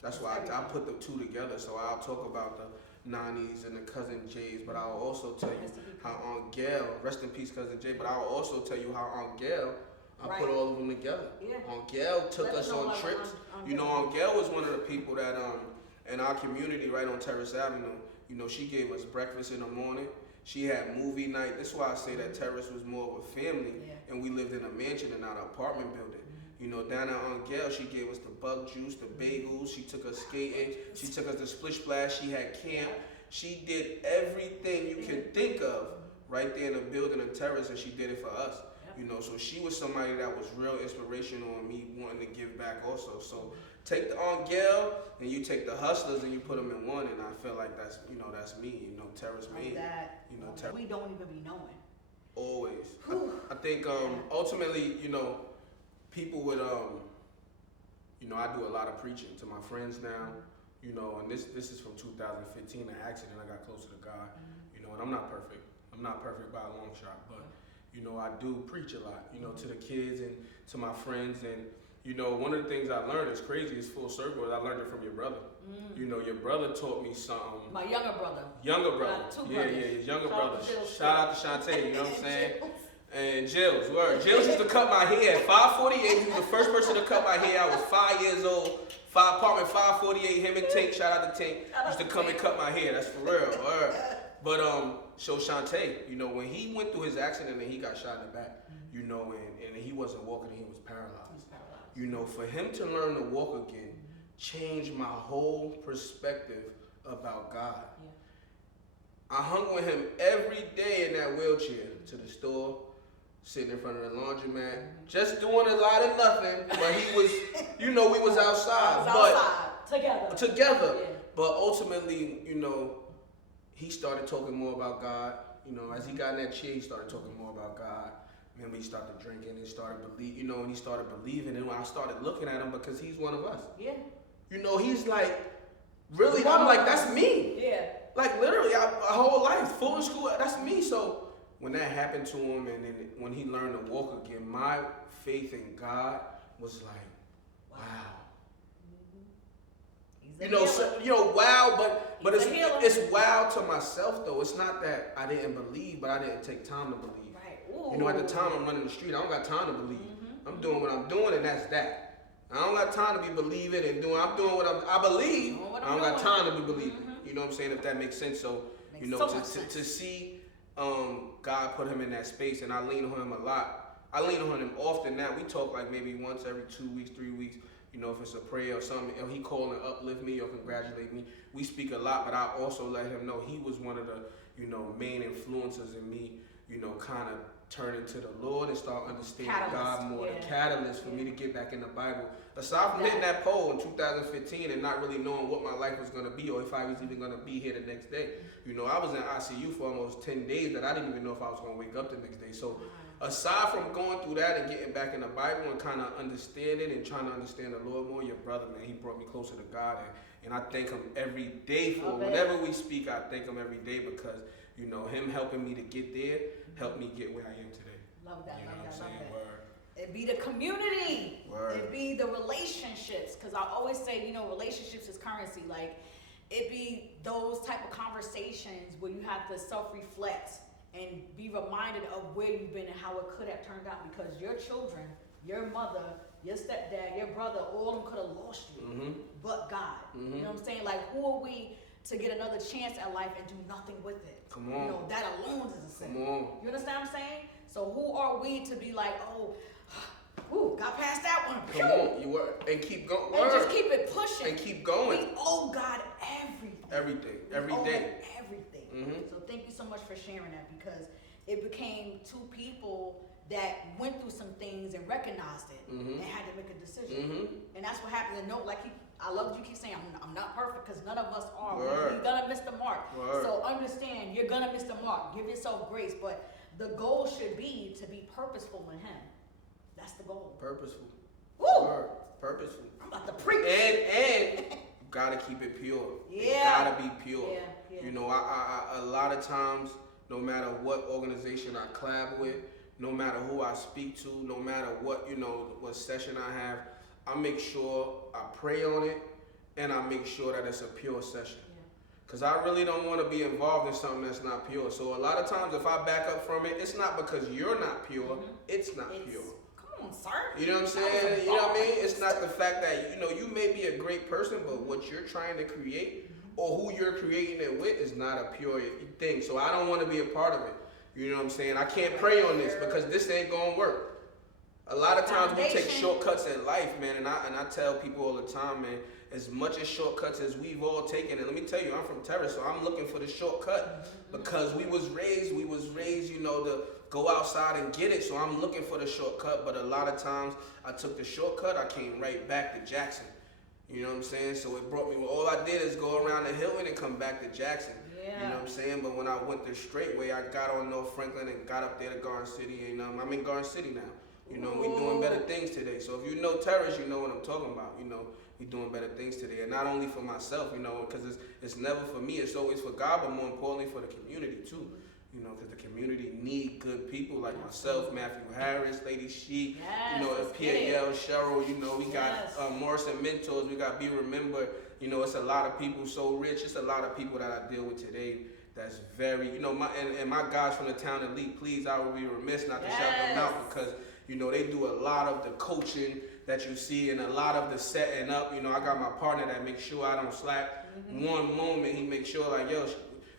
That's why I put the two together. So I'll talk about the Nani's and the Cousin J's, but I'll also tell you how Aunt Gail, rest in peace Cousin Jay, but I'll also tell you how Aunt Gail, I put all of them together. Aunt Gail took us on trips. You know, Aunt Gail was one of the people that in our community right on Terrace Avenue, you know, she gave us breakfast in the morning. She had movie night. That's why I say that Terrace was more of a family, and we lived in a mansion and not an apartment building. You know, down at Aunt Gail, she gave us the bug juice, the bagels. She took us skating. She took us to Splish Splash. She had camp. She did everything you can think of right there in the building and Terrace, and she did it for us. You know, so she was somebody that was real inspirational on me wanting to give back also. So take the Aunt Gail and you take the hustlers and you put them in one, and I feel like that's, you know, that's me. You know, Terrace me. You know, we don't even be knowing. Always. I think ultimately, you know, people would you know, I do a lot of preaching to my friends now. You know, and this is from 2015, an accident. I got closer to God. You know, and I'm not perfect. I'm not perfect by a long shot, but you know, I do preach a lot, you know, to the kids and to my friends. And, you know, one of the things I learned is crazy, it's full circle, is I learned it from your brother. You know, your brother taught me something. My younger brother. His younger brother. Shout out to Shantae, you know what I'm saying? And Jills, word. Jills used to cut my hair at 5:48. He was the first person to cut my hair. I was 5 years old. Apartment 548, him and Tink, shout out to Tink, used to come and cut my hair. That's for real, word. But so Shantae, you know, when he went through his accident and he got shot in the back, you know, and he wasn't walking, he was paralyzed. You know, for him to learn to walk again changed my whole perspective about God. I hung with him every day in that wheelchair to the store, sitting in front of the laundromat, just doing a lot of nothing, but he was, you know, we was outside. Together. Yeah. But ultimately, you know, he started talking more about God. You know, as he got in that chair, he started talking more about God. Then we started drinking and started believe, you know, and he started believing. And I started looking at him because he's one of us. Yeah. You know, he's like, really, I'm like, that's me. Yeah. Like literally, my whole life, full in school, that's me. So when that happened to him, and then when he learned to walk again, my faith in God was like, wow. Wow, but it's wow to myself though. It's not that I didn't believe, but I didn't take time to believe. Right. You know, at the time I'm running the street, I don't got time to believe. I'm doing what I'm doing, and that's that. I don't got time to be believing and doing. I'm doing what I believe. I don't got time to be believing. You know what I'm saying? If that makes sense. So you know, to see God put him in that space, and I lean on him a lot. I lean on him often now. We talk like maybe once every 2 weeks, 3 weeks. You know, if it's a prayer or something, or he call and uplift me or congratulate me. We speak a lot, but I also let him know he was one of the, you know, main influences in me, you know, kind of turning to the Lord and start understanding God more. The catalyst for me to get back in the Bible. Aside from hitting that pole in 2015 and not really knowing what my life was going to be or if I was even going to be here the next day. You know, I was in ICU for almost 10 days that I didn't even know if I was going to wake up the next day. So aside from going through that and getting back in the Bible and kind of understanding and trying to understand the Lord more, your brother, man, he brought me closer to God. And I thank him every day for it. Whenever we speak, I thank him every day because, you know, him helping me to get there helped me get where I am today. Love that, you know love that, love that. Word. It be the community. Word. It be the relationships. Because I always say, you know, relationships is currency. Like, it be those type of conversations where you have to self-reflect and be reminded of where you've been and how it could have turned out, because your children, your mother, your stepdad, your brother, all of them could have lost you, but God. You know what I'm saying? Like, who are we to get another chance at life and do nothing with it? Come on. You know, that alone is a sin. Come on. You understand what I'm saying? So who are we to be like, oh, ooh, got past that one. Come on, you were, and keep going. And just keep it pushing. And keep going. We owe God everything. Every day. everything. So thank you so much for sharing that, because it became two people that went through some things and recognized it and had to make a decision. And that's what happens. And no, I love that you keep saying I'm not perfect, because none of us are. You're gonna miss the mark. So understand, you're gonna miss the mark. Give yourself grace, but the goal should be to be purposeful in Him. That's the goal. Purposeful. Woo! Purposeful. I'm about to preach. And gotta keep it pure. Yeah. It gotta be pure. Yeah. You know, I a lot of times, no matter what organization I collab with, no matter who I speak to, no matter what, what session I have, I make sure I pray on it, and I make sure that it's a pure session. Because I really don't want to be involved in something that's not pure. So a lot of times if I back up from it, it's not because you're not pure, it's not pure. Come on, sir. You know what I'm saying? You know what I mean? It's not the fact that, you may be a great person, but what you're trying to create or who you're creating it with is not a pure thing. So I don't want to be a part of it. You know what I'm saying? I can't pray on this because this ain't going to work. A lot of times we take shortcuts in life, man, and I tell people all the time, man, as much as shortcuts as we've all taken, and let me tell you, I'm from Terrace, so I'm looking for the shortcut because we was raised, to go outside and get it, so I'm looking for the shortcut, but a lot of times I took the shortcut, I came right back to Jackson. You know what I'm saying? So it brought me, all I did is go around the hill and come back to Jackson. You know what I'm saying? But when I went the straight way, I got on North Franklin and got up there to Garden City, and I'm in Garden City now. We're doing better things today. So if you know Terrace, you know what I'm talking about. We're doing better things today. And not only for myself, because it's never for me, it's always for God, but more importantly for the community too. Because the community need good people like myself, Matthew Harris, Lady She, Pierre, Cheryl, we got Morrison Mentors, we got Be Remembered. It's a lot of people so rich. It's a lot of people that I deal with today that's very, my guys from the town elite, please, I would be remiss not to shout them out because, they do a lot of the coaching that you see and a lot of the setting up. I got my partner that makes sure I don't slack. One moment he makes sure like, yo,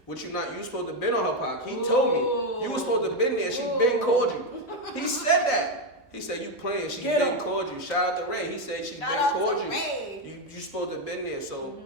what you supposed to been on her podcast. He told me you was supposed to been there. She been called you. He said that. He said you playing. She been called you. Shout out to Ray. He said she been called you. You supposed to been there. So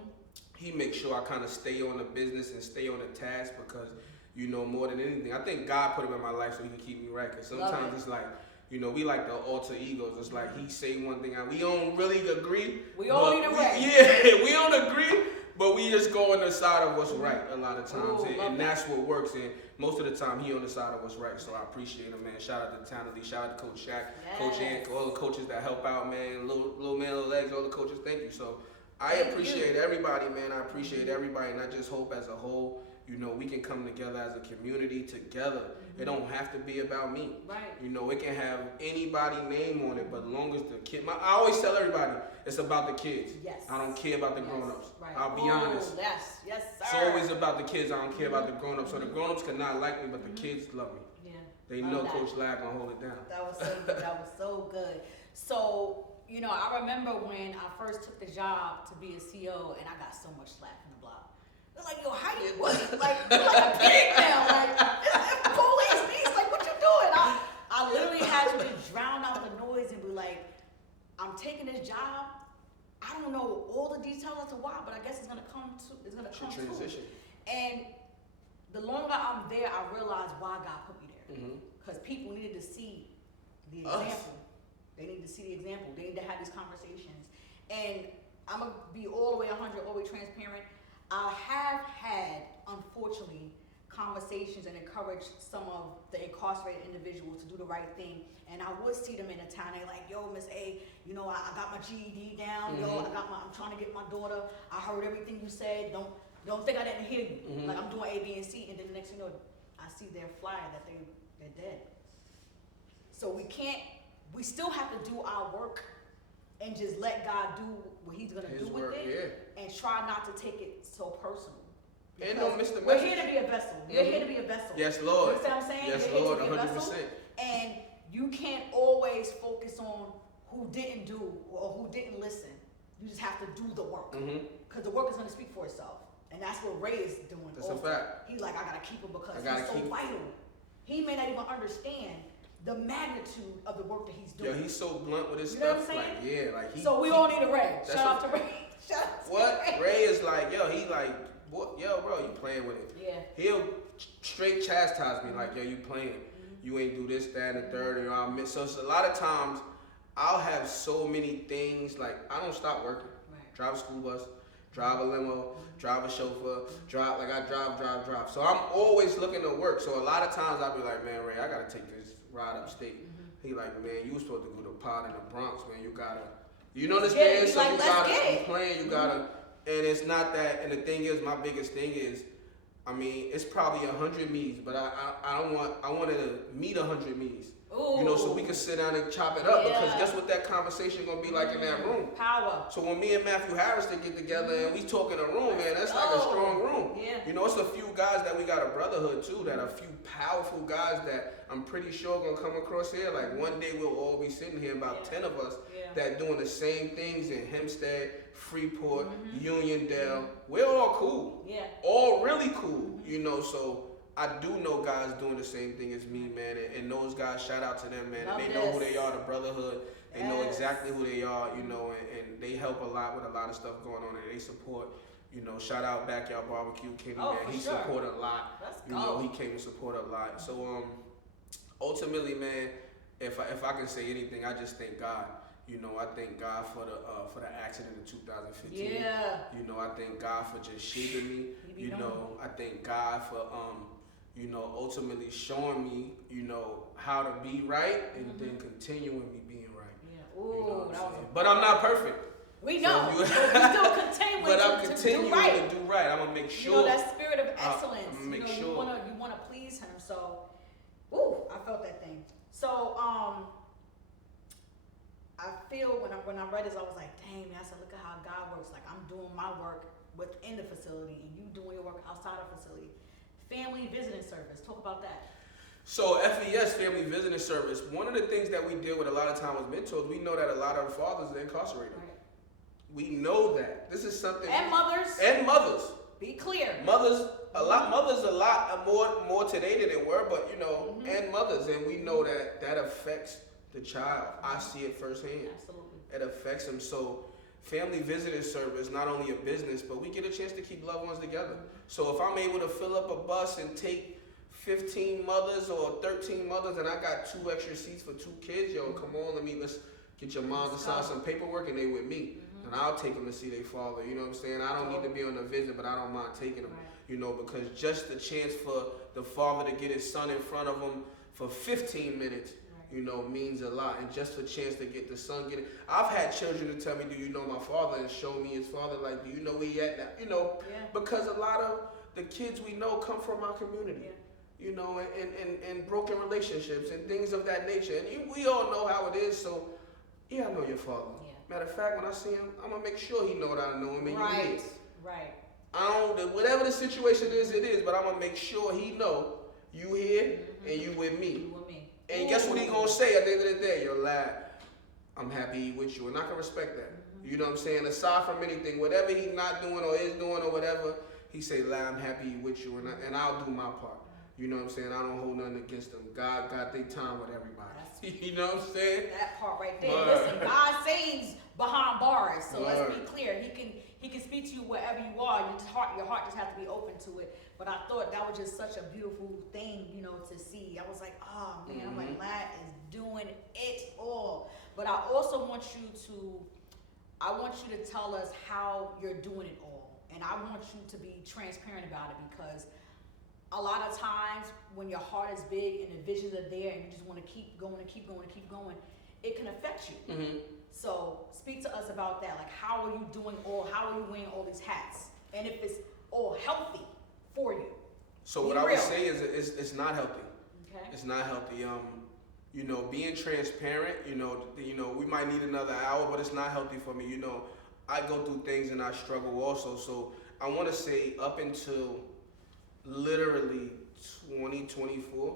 he makes sure I kind of stay on the business and stay on the task because more than anything, I think God put him in my life so he can keep me right. Because sometimes it's like. We like the alter egos. It's like he say one thing, we don't really agree. We all need a right. Yeah, we don't agree, but we just go on the side of what's right a lot of times, and that's what works. And most of the time, he on the side of what's right. So I appreciate him, man. Shout out to Town Elite. Shout out to Coach Shaq, Coach Ant, all the coaches that help out, man. Little man, little legs, all the coaches. Thank you. So I appreciate everybody, man. I appreciate everybody, and I just hope as a whole, we can come together as a community together. It don't have to be about me. Right. It can have anybody name on it, but as long as the kid, I always tell everybody, it's about the kids. Yes. I don't care about the grown-ups. Right. I'll be honest. Yes, sir. It's always about the kids. I don't care about the grown-ups. So the grown-ups cannot like me, but the kids love me. Yeah. They know Coach Lag gonna hold it down. That was so good. That was so good. So, I remember when I first took the job to be a CEO, and I got so much slack from the block. They're like, yo, how you, you're like a pig now. Like, it's police, beast, like, what you doing? I literally had to drown out the noise and be like, I'm taking this job. I don't know all the details as to why, but I guess it's gonna come to transition. And the longer I'm there, I realize why God put me there. Because people needed to see the example. They need to see the example. They need to have these conversations. And I'm gonna be all the way 100, all the way transparent. I have had, unfortunately, conversations and encouraged some of the incarcerated individuals to do the right thing. And I would see them in the town. They're like, yo, Miss A, I got my GED down. Yo, I'm trying to get my daughter. I heard everything you said. Don't think I didn't hear you. Like I'm doing A, B, and C. And then the next thing you know, I see their flyer that they're dead. So we still have to do our work and just let God do what He's gonna do with it, and try not to take it so personal. And don't miss the message. We're here to be a vessel. You're here to be a vessel. Yes, Lord. You know what I'm saying? Yes, You're Lord, here to be a 100%. vessel. And you can't always focus on who didn't do or who didn't listen. You just have to do the work. Because the work is gonna speak for itself. And that's what Ray is doing. That's a fact. He's like, I gotta keep him because he's so vital. He may not even understand the magnitude of the work that he's doing. Yeah, he's so blunt with his You know stuff. what I'm saying? So we all need a Ray. Shout out to Ray. What? Ray is like, yo, he like, boy, yo, bro, you playing with it. Yeah. He'll straight chastise me like, yo, you playing. You ain't do this, that, and the third. You know, I miss. So it's a lot of times, I'll have so many things. Like, I don't stop working. Right. Drive a school bus, drive a limo, drive a chauffeur, drive. So I'm always looking to work. So a lot of times I'll be like, man, Ray, I gotta take this ride upstate. He like, man, you was supposed to go to pod in the Bronx, man. You gotta, you know, understand? So you gotta keep playing. You gotta, and it's not that. And the thing is, my biggest thing is, I mean, it's probably 100 me's, but I wanted to meet 100 me's. Ooh. You know, so we can sit down and chop it up, because guess what that conversation gonna be like in that room? Power. So when me and Matthew Harrison get together and we talk in a room, man, that's like a strong room. Yeah. You know, it's a few guys that we got a brotherhood too, that are a few powerful guys that I'm pretty sure gonna come across here. Like one day we'll all be sitting here, about 10 of us, that doing the same things in Hempstead, Freeport, Uniondale. We're all cool. Yeah. All really cool. You know, so I do know guys doing the same thing as me, man, and those guys, shout out to them, man. And they know who they are, the brotherhood. They know exactly who they are, you know, and they help a lot with a lot of stuff going on, and they support. You know, shout out Backyard Barbecue, Kenny, man. He supported a lot. You know, he came to support a lot. So ultimately, man, if I can say anything, I just thank God. You know, I thank God for the accident in 2015. Yeah. You know, I thank God for just shaping me. You know, I thank God for you know, ultimately showing me, you know, how to be right, and then continuing me being right. Yeah. Ooh, you know but I'm not perfect. We know. So we still continuing but I'm continuing to do right. I'm gonna make sure. You know, that spirit of excellence. I'm gonna make sure. You wanna please him. So, ooh, I felt that thing. So, I feel when I read this, I was like, dang, man, I said, look at how God works. Like, I'm doing my work within the facility, and you doing your work outside of the facility. Family visiting service. Talk about that. So FVS, Family Visiting Service, one of the things that we deal with a lot of time with mentors, we know that a lot of fathers are incarcerated. Right. We know that. This is something. And mothers. And mothers. Be clear. Mothers a lot more today than they were, but you know, and mothers, and we know that affects the child. I see it firsthand. Absolutely. It affects them. So Family Visiting Service, not only a business, but we get a chance to keep loved ones together. So if I'm able to fill up a bus and take 15 mothers or 13 mothers, and I got 2 extra seats for 2 kids, yo, come on, let's get your mom to sign some paperwork, and they with me. And I'll take them to see their father, you know what I'm saying? I don't need to be on the visit, but I don't mind taking them, you know, because just the chance for the father to get his son in front of him for 15 minutes, you know, means a lot. And just the chance to get the son getting. I've had children to tell me, do you know my father? And show me his father, like, do you know where he at now? You know, because a lot of the kids we know come from our community. You know, and broken relationships and things of that nature. And we all know how it is, so I know your father. Matter of fact, when I see him, I'm gonna make sure he know that I know him, and you here. Right. Whatever the situation is, it is, but I'm gonna make sure he know you here and you with me. You with me. And guess what he gonna say at the end of the day? You're lad, I'm happy with you, and I can respect that. You know what I'm saying? Aside from anything, whatever he not doing or is doing or whatever, he say, lad, I'm happy with you, and I'll do my part. You know what I'm saying? I don't hold nothing against them. God got their time with everybody. You know what I'm saying? That part right there. Listen, God saves behind bars. So let's be clear. He can speak to you wherever you are. Your heart just has to be open to it. But I thought that was just such a beautiful thing, you know, to see. I was like, oh man, I'm like, lad is doing it all. But I also want you to tell us how you're doing it all. And I want you to be transparent about it, because a lot of times when your heart is big and the visions are there and you just want to keep going and keep going and keep going, it can affect you. So speak to us about that. Like, how are you doing how are you wearing all these hats? And if it's all healthy for you. So what I would say is it's not healthy. Okay. It's not healthy. You know, being transparent, you know, we might need another hour, but it's not healthy for me. You know, I go through things and I struggle also. So I want to say up until literally 2024,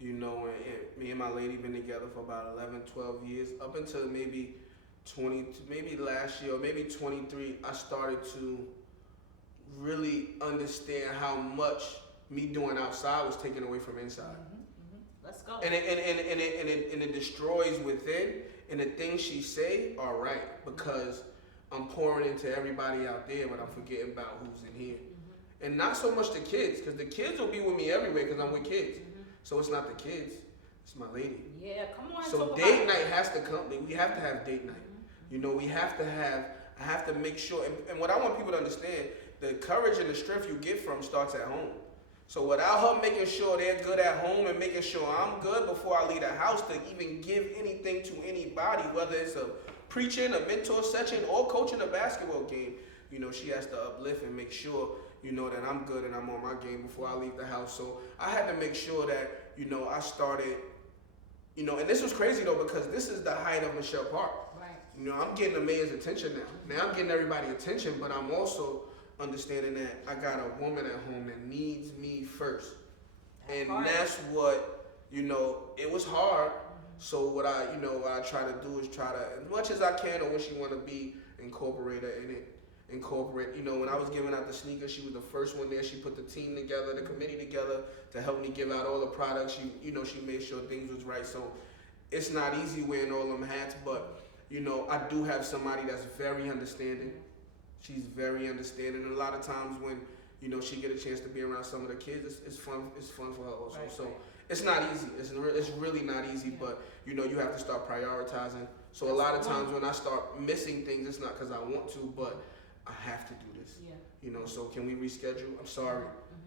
you know, and me and my lady been together for about 11, 12 years. Up until maybe last year or maybe 23, I started to really understand how much me doing outside was taken away from inside. Let's go. And it destroys within, and the things she say are right, because I'm pouring into everybody out there, but I'm forgetting about who's in here. And not so much the kids, because the kids will be with me everywhere because I'm with kids. So it's not the kids, it's my lady. Yeah, come on. So date night has to come. We have to have date night. You know, I have to make sure, and what I want people to understand, the courage and the strength you get from starts at home. So without her making sure they're good at home and making sure I'm good before I leave the house to even give anything to anybody, whether it's a preaching, a mentor session, or coaching a basketball game, you know, she has to uplift and make sure, you know, that I'm good and I'm on my game before I leave the house. So I had to make sure that, you know, I started, you know, and this was crazy though, because this is the height of Michelle Park. Right. You know, I'm getting the mayor's attention now. Now I'm getting everybody's attention, but I'm also understanding that I got a woman at home that needs me first. That's what, you know, it was hard. So what I try to do is try to, as much as I can, or when she want to be, incorporate her in it. You know, when I was giving out the sneakers, she was the first one there. She put the team together, the committee together to help me give out all the products. She made sure things was right. So it's not easy wearing all them hats, but, you know, I do have somebody that's very understanding. She's very understanding, and a lot of times when, you know, she get a chance to be around some of the kids, it's fun. It's fun for her also. Right, so right. it's not easy. It's really not easy. But you know, you have to start prioritizing. So a lot of times when I start missing things, it's not because I want to, but I have to do this. Yeah. You know, so can we reschedule? I'm sorry.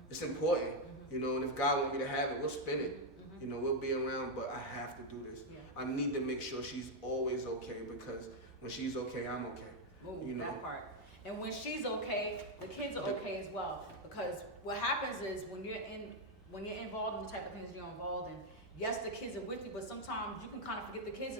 It's important. You know, and if God want me to have it, we'll spin it. You know, we'll be around, but I have to do this. Yeah. I need to make sure she's always okay, because when she's okay, I'm okay. Ooh, you know? that part. And when she's okay, the kids are okay as well. Because what happens is when you're involved in the type of things you're involved in, yes, the kids are with you, but sometimes you can kind of forget the kids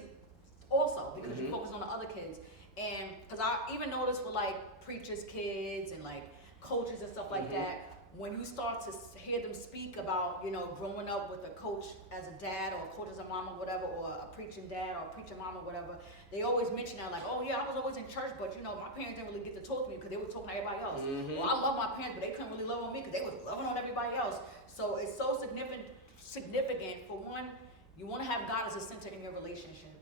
also because you focus on the other kids. And because I even noticed with like preachers' kids and like coaches and stuff like that, when you start to hear them speak about, you know, growing up with a coach as a dad or a coach as a mom or whatever, or a preaching dad or a preaching mom or whatever, they always mention that like, oh yeah, I was always in church, but you know, my parents didn't really get to talk to me because they were talking to everybody else. Well, I love my parents, but they couldn't really love on me because they was loving on everybody else. So it's so significant. For one, you want to have God as a center in your relationship,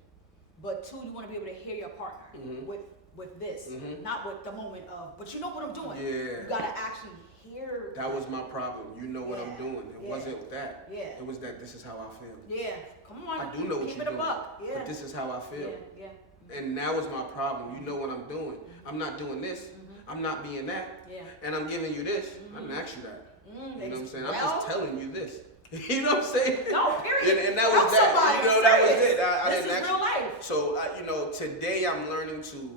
but two, you want to be able to hear your partner with this, not with the moment of, but you know what I'm doing. Yeah. You gotta actually hear. That was my problem. You know what I'm doing. It wasn't that. Yeah. It was that this is how I feel. Yeah. Come on. I do know what Keep you're it a doing. buck. Yeah. But this is how I feel. Yeah. And that was my problem. You know what I'm doing. I'm not doing this. I'm not being that. Yeah. And I'm giving you this. I didn't ask you that. You know what I'm saying? I'm Well, just telling you this. You know what I'm saying? No, period. And that was that. Somebody, You know, that was serious. it. I This didn't is ask real you. life. So, you know, today I'm learning to,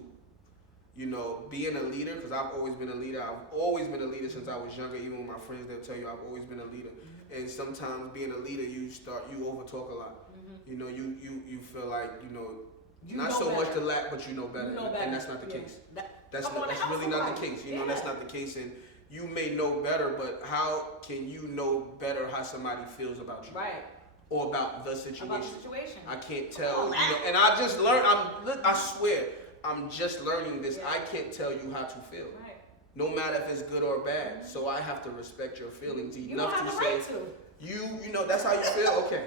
you know, being a leader, because I've always been a leader. I've always been a leader since I was younger. Even with my friends, they'll tell you I've always been a leader. And sometimes being a leader, you overtalk a lot. You know, you feel like, you know not so better. much to lack, but you know better. And that's not the case. That's really not the case. You know, that's not the case. And you may know better, but how can you know better how somebody feels about you? Right. Or about the situation. About the situation. I can't tell. You know, and I just learned. I swear, I'm just learning this. Yeah. I can't tell you how to feel. Right. No matter if it's good or bad. So I have to respect your feelings You enough don't have to the say, right to. you know, that's how you feel. Okay.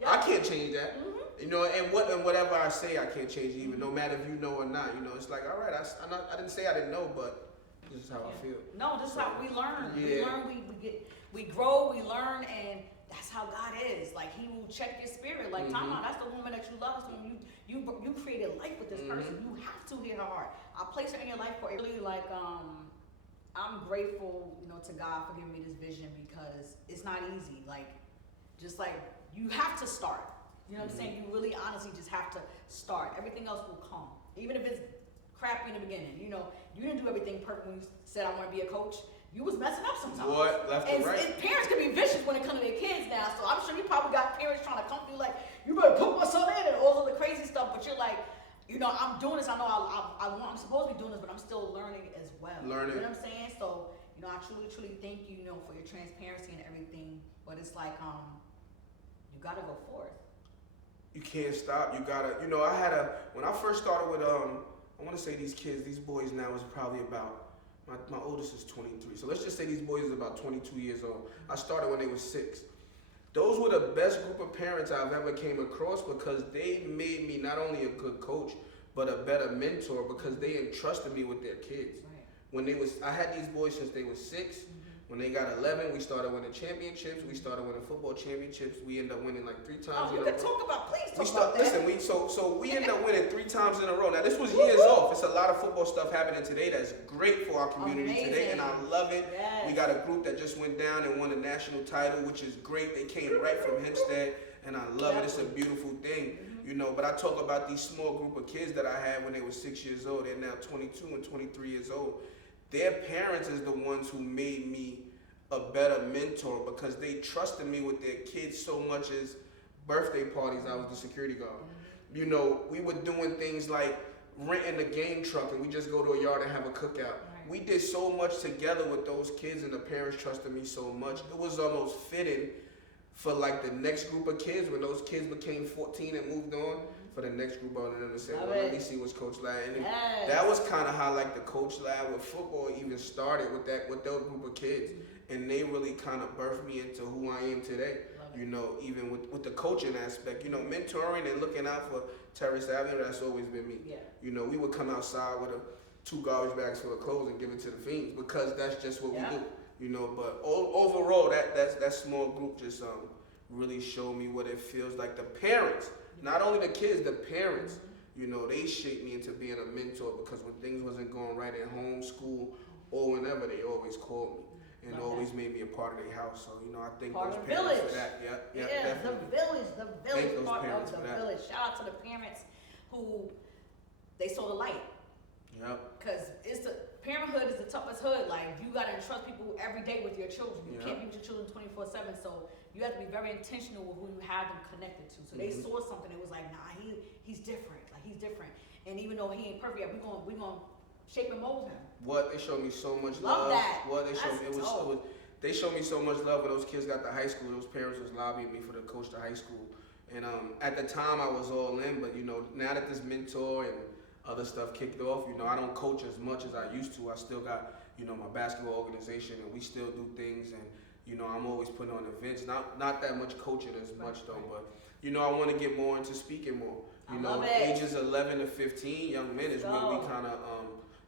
Yeah. I can't change that. You know, and whatever I say, I can't change it, even no matter if you know or not. You know, it's like, all right, I didn't say I didn't know, but this is how I feel. No, this is how we learn. Yeah. We learn, we grow, we learn, and that's how God is. Like He will check your spirit. Like, time out, that's the woman that you love. That's the woman you created life with this person. You have to hear her heart. I place her in your life for really like I'm grateful, you know, to God for giving me this vision because it's not easy. Like, just like you have to start. You know what I'm saying? You really honestly just have to start. Everything else will come. Even if it's crappy in the beginning. You know, you didn't do everything perfect when you said I want to be a coach. You was messing up sometimes. What? Left and right. And parents can be vicious when it comes to their kids now. So I'm sure you probably got parents trying to come to you like, you better put my son in and all of the crazy stuff. But you're like, you know, I'm doing this. I know I'm supposed to be doing this, but I'm still learning as well. Learning. You know what I'm saying? So, you know, I truly thank you, you know, for your transparency and everything. But it's like, you gotta go forth. You can't stop. You gotta. You know, when I first started with I want to say these boys now is probably about. My oldest is 23. So let's just say these boys is about 22 years old. I started when they were 6. Those were the best group of parents I've ever came across because they made me not only a good coach, but a better mentor because they entrusted me with their kids. Right. I had these boys since they were 6. When they got 11, we started winning championships. We started winning football championships. We ended up winning like 3 times Oh, in you a can row. talk about, please talk We about that. listen, so we ended up winning 3 times in a row. Now this was years off. It's a lot of football stuff happening today that's great for our community today, and I love it. Yes. We got a group that just went down and won a national title, which is great. They came right from Hempstead, and I love it. It's a beautiful thing, you know. But I talk about these small group of kids that I had when they were 6 years old. They're now 22 and 23 years old. Their parents is the ones who made me a better mentor because they trusted me with their kids so much as birthday parties. I was the security guard. You know, we were doing things like renting a game truck and we just go to a yard and have a cookout. Right. We did so much together with those kids and the parents trusted me so much. It was almost fitting for like the next group of kids when those kids became 14 and moved on. For the next group of them to say, well, let me see what's Coach Lad. And that was kind of how like the Coach Lad with football even started with those group of kids. And they really kind of birthed me into who I am today. You know, even with the coaching aspect, you know, mentoring and looking out for Terrace Avenue, that's always been me. Yeah. You know, we would come outside with 2 garbage bags full of clothes and give it to the fiends because that's just what we do. You know, but overall, that small group just really showed me what it feels like. The parents, not only the kids, the parents, you know, they shaped me into being a mentor because when things wasn't going right at home, school, or whenever, they always called me. And always made me a part of their house. So, you know, I thank those parents for that. Yeah, definitely. the village part of the village. Shout out to the parents who, they saw the light. Yep. Because parenthood is the toughest hood. Like, you got to entrust people every day with your children. You can't be with your children 24/7. So, you have to be very intentional with who you have them connected to. So, they saw something that was like, nah, he's different. Like, he's different. And even though he ain't perfect, we're going to shape and mold him. What they showed me so much love. That. What they showed me they showed me so much love when those kids got to high school. Those parents was lobbying me for the coach to high school, and at the time I was all in. But you know, now that this mentor and other stuff kicked off, you know, I don't coach as much as I used to. I still got my basketball organization, and we still do things. And you know, I'm always putting on events. Not that much coaching as much though, but you know, I want to get more into speaking more. You know, ages 11 to 15, young men is where we kind of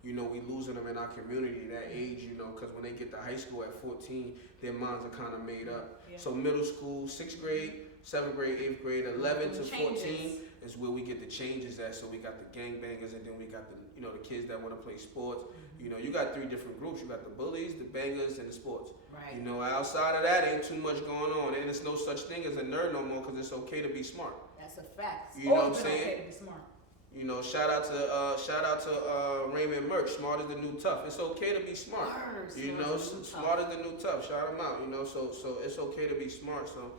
we losing them in our community, that age, because when they get to high school at 14, their minds are kind of made up. Yeah. So middle school, 6th grade, 7th grade, 8th grade, 11 to 14 is where we get the changes at. So we got the gangbangers, and then we got the kids that want to play sports. You got 3 different groups. You got the bullies, the bangers, and the sports. Right. Outside of that, ain't too much going on, and there's no such thing as a nerd no more because it's okay to be smart. That's a fact. You know what I'm saying? Okay to be smart. Shout out to Raymond Merch. Smart is the new tough. It's okay to be smart. Smart is the new tough. Shout them out. So it's okay to be smart. So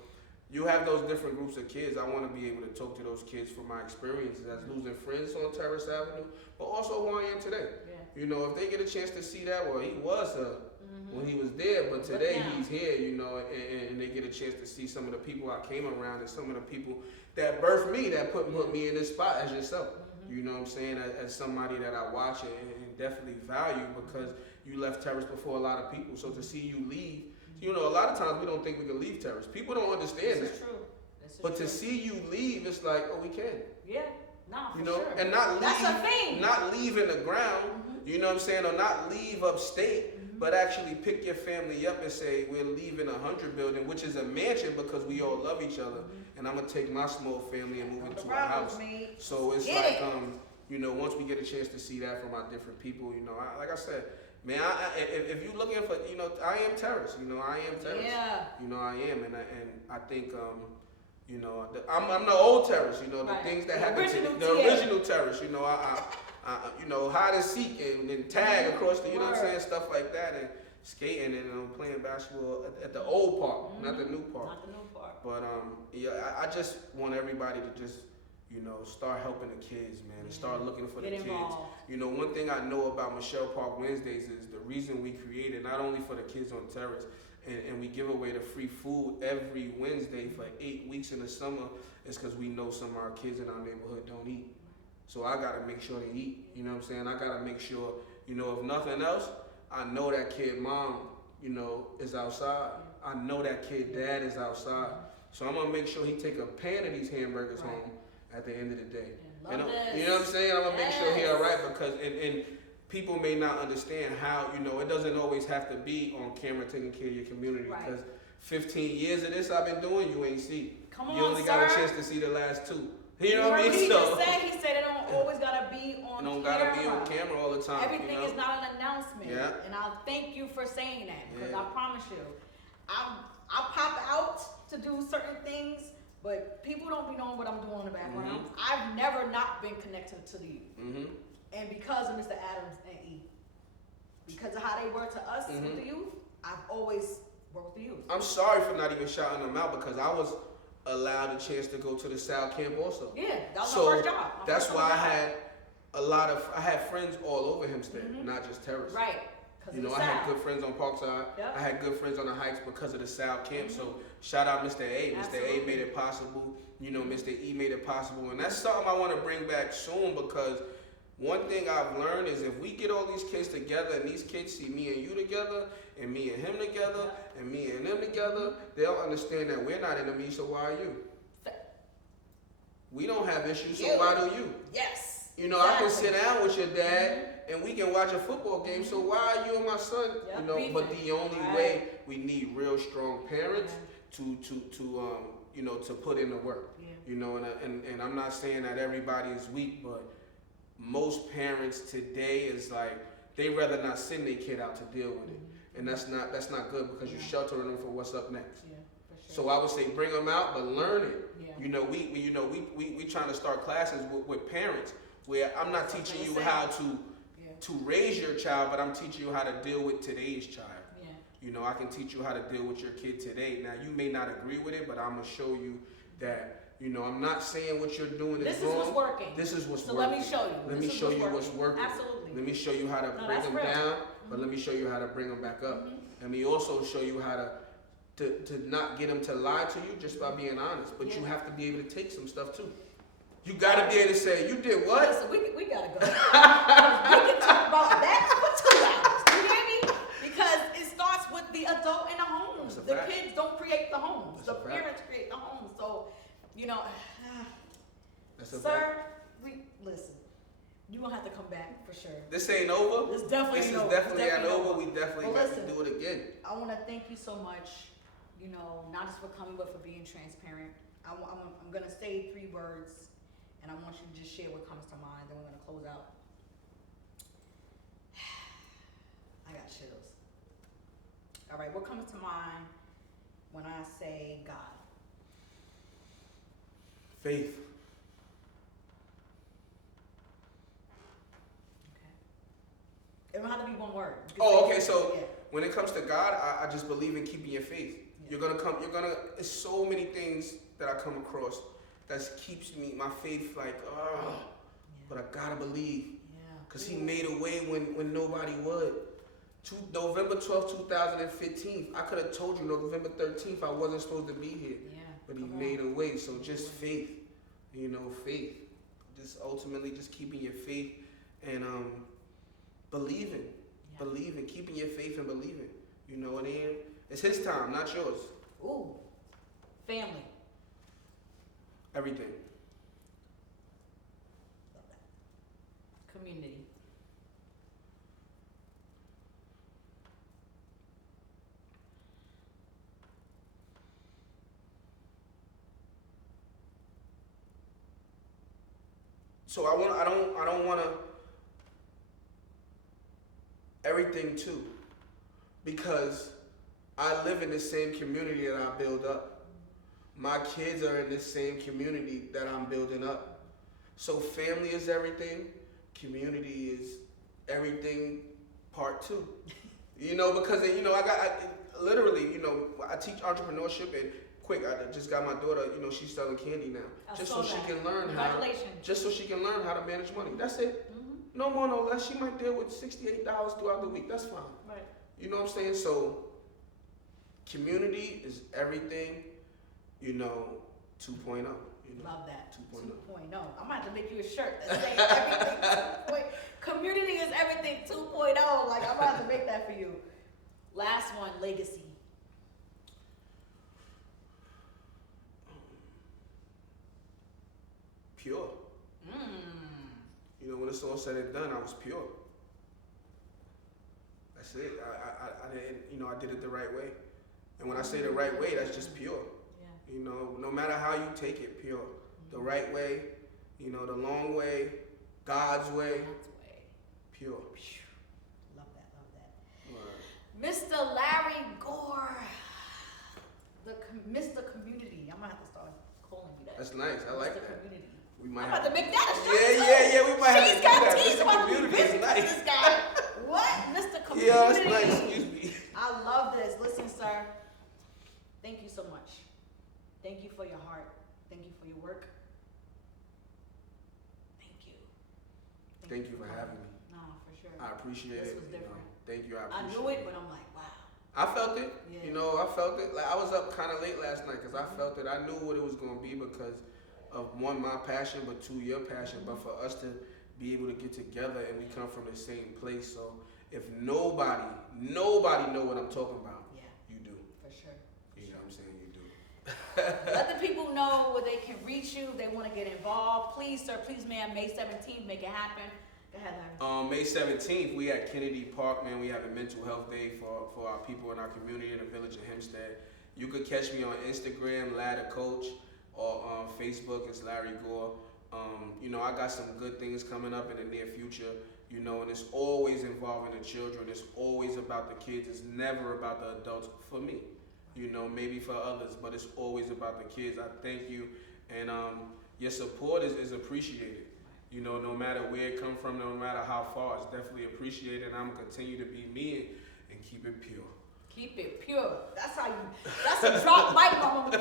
you have those different groups of kids. I want to be able to talk to those kids from my experiences as losing friends on Terrace Avenue, but also who I am today. Yeah. If they get a chance to see that, well, he was when he was there, but today he's here. And they get a chance to see some of the people I came around and some of the people that birthed me, that put me in this spot as yourself. You know what I'm saying? As somebody that I watch and definitely value because you left Terrace before a lot of people. So to see you leave, a lot of times we don't think we can leave Terrace. People don't understand this. This is true. But to see you leave, it's like, oh, we can. Yeah. Nah, for sure. And not leave. That's a thing. Not leave in the ground. You know what I'm saying? Or not leave upstate, but actually pick your family up and say, we're leaving 100 building, which is a mansion because we all love each other. And I'm going to take my small family and move into a house. So it's once we get a chance to see that from our different people, like I said, man, if you're looking for, I am Terrace. I am Terrace. Yeah. I am. And I think, I'm the old Terrace, the things that happened to the original Terrace, hide and seek and tag across the, what I'm saying, stuff like that, and skating and playing basketball at the old park, not the new park. Not the new park. But I just want everybody to just, start helping the kids, man, and start looking for the kids. One thing I know about Michelle Park Wednesdays is the reason we created not only for the kids on Terrace, and we give away the free food every Wednesday for 8 weeks in the summer is because we know some of our kids in our neighborhood don't eat. So I got to make sure they eat, you know what I'm saying? I got to make sure, if nothing else, I know that kid mom, is outside. I know that kid dad is outside. So I'm going to make sure he take a pan of these hamburgers home at the end of the day. You know what I'm saying? I'm going to make sure he all right because, and people may not understand how, it doesn't always have to be on camera taking care of your community. Right. Because 15 years of this I've been doing, you ain't see. Come You on, only sir. got a chance to see the last 2. You know what I mean? He just said, he said it don't always gotta be on camera. It don't gotta be on camera all the time. Everything is not an announcement. Yeah. And I'll thank you for saying that, because Yeah. I promise you, I'll pop out to do certain things, but people don't be knowing what I'm doing in the background. I've never not been connected to the youth. And because of Mr. Adams and E, because of how they were to us with the youth, I've always worked with the youth. I'm sorry for not even shouting them out, because I was allowed a chance to go to the South Camp also. Yeah, that was So my first job. that's why I had friends all over Hempstead, not just terrorists. Right. I had good friends on Parkside. Yep. I had good friends on the Heights because of the South Camp. So shout out Mr. A. Mr. A made it possible. Mr. E made it possible. And that's something I want to bring back soon, because one thing I've learned is if we get all these kids together and these kids see me and you together and me and him together and me and them together, they'll understand that we're not enemies, so why are you? We don't have issues, so why do you? Yes. I can sit down with your dad and we can watch a football game, so why are you and my son? But the only way, we need real strong parents to put in the work. And I'm not saying that everybody is weak, but most parents today is like, they rather not send their kid out to deal with it. And that's not good, because you're sheltering them for what's up next. Yeah, for sure. So I would say bring them out, but learn it. Yeah. We trying to start classes with parents where I'm not teaching you how to raise your child, but I'm teaching you how to deal with today's child. Yeah. I can teach you how to deal with your kid today. Now you may not agree with it, but I'm gonna show you that. I'm not saying what you're doing is wrong. This is what's working. This is what's so working. let me show you. Let me show you what's working. Absolutely. Let me show you how to bring them down, but let me show you how to bring them back up. And we also show you how to not get them to lie to you just by being honest. But you have to be able to take some stuff too. You gotta be able to say, you did what? Listen, we gotta go. We can talk about that for 2 hours. You hear me? Because it starts with the adult in the home. The kids don't create the homes. The parents create the homes. So, sir, listen. You're gonna have to come back for sure. This ain't over. This definitely ain't over. Definitely ain't over. We definitely got to do it again. I want to thank you so much, not just for coming, but for being transparent. I'm gonna say 3 words, and I want you to just share what comes to mind, then we're gonna close out. I got chills. All right, what comes to mind when I say God? Faith. It don't have to be one word. Okay. So when it comes to God, I just believe in keeping your faith. Yeah. There's so many things that I come across that keeps my faith like, but I gotta believe. Because He made a way when nobody would. November 12th, 2015, I could have told you November 13th I wasn't supposed to be here. Yeah, but He made a way. So just faith, faith. Just ultimately just keeping your faith and believing, keeping your faith and believing. And it's His time, not yours. Ooh, family. Everything. Love that. Community. So I don't want to everything too, because I live in the same community that I build up. My kids are in the same community that I'm building up. So family is everything. Community is everything part 2. Because I teach entrepreneurship, and I just got my daughter, she's selling candy now. Just so she can learn how to manage money. That's it. No more, no less. She might deal with $68 throughout the week. That's fine. Right. You know what I'm saying? So community is everything, 2.0. Love that. 2.0. I'm about to make you a shirt that says everything 2.0. Community is everything 2.0. Like, I'm about to make that for you. Last one, legacy. Pure. When it's all said and done, I was pure. That's it. I didn't, I did it the right way. And when I say the right way, that's just pure. Yeah. No matter how you take it, pure. The right way, the long way, God's way, pure. Love that. Right. Mr. Larry Gore, Mr. Community. I'm gonna have to start calling you that. That's nice. I like that. Community. We might I'm have about to make that a shirt. Yeah. We might have to do that. She's got teeth. Community is nice. This guy. What? Mr. Community. Yeah, that's nice. Excuse me. I love this. Listen, sir. Thank you so much. Thank you for your heart. Thank you for your work. Thank you. Thank you for having me. Nah, for sure. I appreciate it. This was different. Thank you. I I appreciate knew it, but I'm like, wow. I felt it. Yeah. I felt it. Like I was up kind of late last night because I felt it. I knew what it was going to be because of one, my passion, but two, your passion. But for us to be able to get together and we come from the same place, so if nobody know what I'm talking about, Yeah. you do. For sure. You know what I'm saying? You do. Let the people know where they can reach you. They want to get involved. Please, sir. Please, ma'am. May 17th, make it happen. Go ahead, Larry. May 17th, we at Kennedy Park, man. We have a mental health day for our people in our community in the village of Hempstead. You could catch me on Instagram, Ladder Coach, or on Facebook, it's Larry Gore. I got some good things coming up in the near future, and it's always involving the children. It's always about the kids. It's never about the adults for me, maybe for others, but it's always about the kids. I thank you, and your support is appreciated. No matter where it come from, no matter how far, it's definitely appreciated, and I'm gonna continue to be me and keep it pure. Keep it pure. That's a drop mic moment.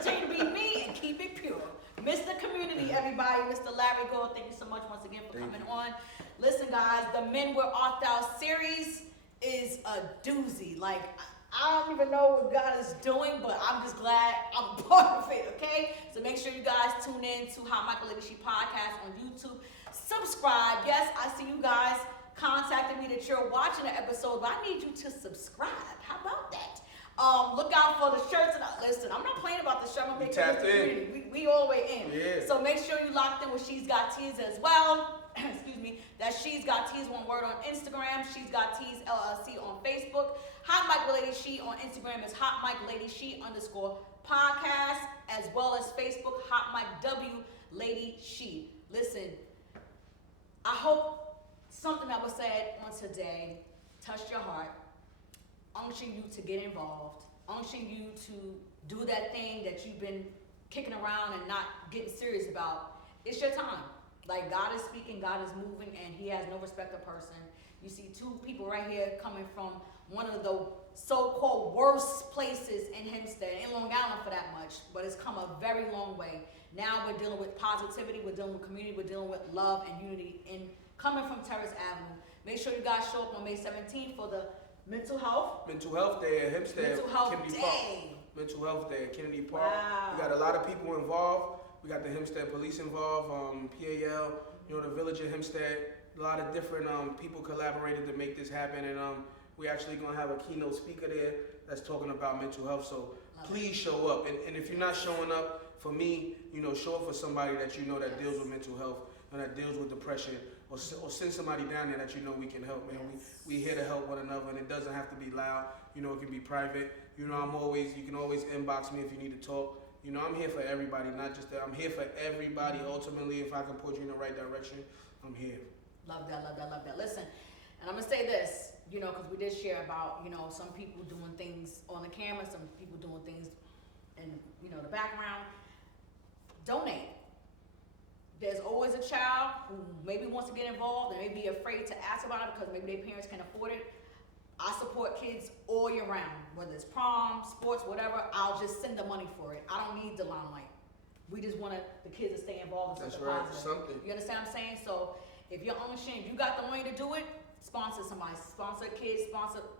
Continue to be me and keep it pure. Mr. Community, everybody. Mr. Larry Gore, thank you so much once again for coming on. Listen, guys, the Men Where Art Thou series is a doozy. Like, I don't even know what God is doing, but I'm just glad I'm part of it, okay? So make sure you guys tune in to Hot Michael Lady She Podcast on YouTube. Subscribe. Yes, I see you guys contacted me that you're watching the episode, but I need you to subscribe. How about that? Look out for the shirts. And listen, I'm not playing about the shirt. I'm making tapped in. We all the way in. Yeah. So make sure you locked in with She's Got Tees as well. Excuse me. That's She's Got Tees, one word, on Instagram. She's Got Tees LLC on Facebook. Hot Mike Lady She on Instagram is Hot Mike Lady She _podcast, as well as Facebook Hot Mike W Lady She. Listen, I hope something that was said on today touched your heart, unctioned you to get involved, unctioned you to do that thing that you've been kicking around and not getting serious about. It's your time. Like, God is speaking, God is moving, and He has no respect of person. You see two people right here coming from one of the so-called worst places in Hempstead, in Long Island for that much, but it's come a very long way. Now we're dealing with positivity, we're dealing with community, we're dealing with love and unity in coming from Terrace Avenue. Make sure you guys show up on May 17th for the Mental Health Day at Hempstead. Mental Health Kennedy Day. Park. Mental Health Day at Kennedy Park. Wow. We got a lot of people involved. We got the Hempstead Police involved, PAL, the village of Hempstead. A lot of different people collaborated to make this happen, and we actually gonna have a keynote speaker there that's talking about mental health. So please show up, and if you're not showing up for me, show up for somebody that that deals with mental health and that deals with depression, or send somebody down there that we can help, man. We here to help one another, and it doesn't have to be loud. It can be private. You can always inbox me if you need to talk. I'm here for everybody, not just that. I'm here for everybody. Ultimately, if I can put you in the right direction, I'm here. Love that, love that, love that. Listen, and I'm gonna say this, because we did share about, some people doing things on the camera, some people doing things in, the background. Donate. There's always a child who maybe wants to get involved and may be afraid to ask about it because maybe their parents can afford it. I support kids all year round, whether it's prom, sports, whatever. I'll just send the money for it. I don't need the limelight. We just want the kids to stay involved. That's right. Something. You understand what I'm saying? So if you're unashamed, you got the money to do it, sponsor somebody. Sponsor kids,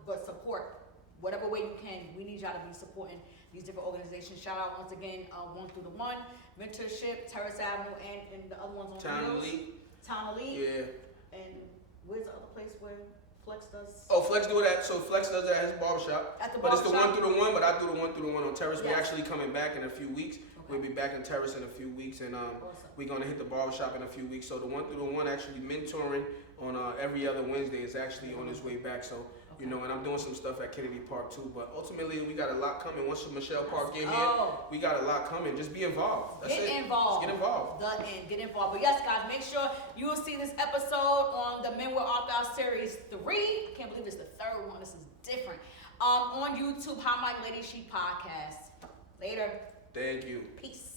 but support whatever way you can. We need y'all to be supporting these different organizations. Shout out once again, 1 through the 1, Mentorship, Terrace Avenue, and the other ones on Town Elite. Town Elite. Yeah. And where's the other place where Flex does? Oh, Flex do that. So Flex does that at his barbershop. At the but barbershop. It's the 1 through the 1, but I do the 1 through the 1 on Terrace. Yes. We're actually coming back in a few weeks. Okay. We'll be back in Terrace in a few weeks, and Awesome. we're gonna hit the barbershop in a few weeks. So the 1 through the 1 actually mentoring on every other Wednesday is actually on his way back. So You know, and I'm doing some stuff at Kennedy Park too. But ultimately, we got a lot coming. Once Michelle Park get here, we got a lot coming. Just be involved. That's Get it. involved. Just get involved. The end. Get involved. But yes, guys, make sure you will see this episode on the Men Will Opt Out Series 3. I can't believe it's the third one. This is different. On YouTube, How My Lady She Podcast. Later. Thank you. Peace.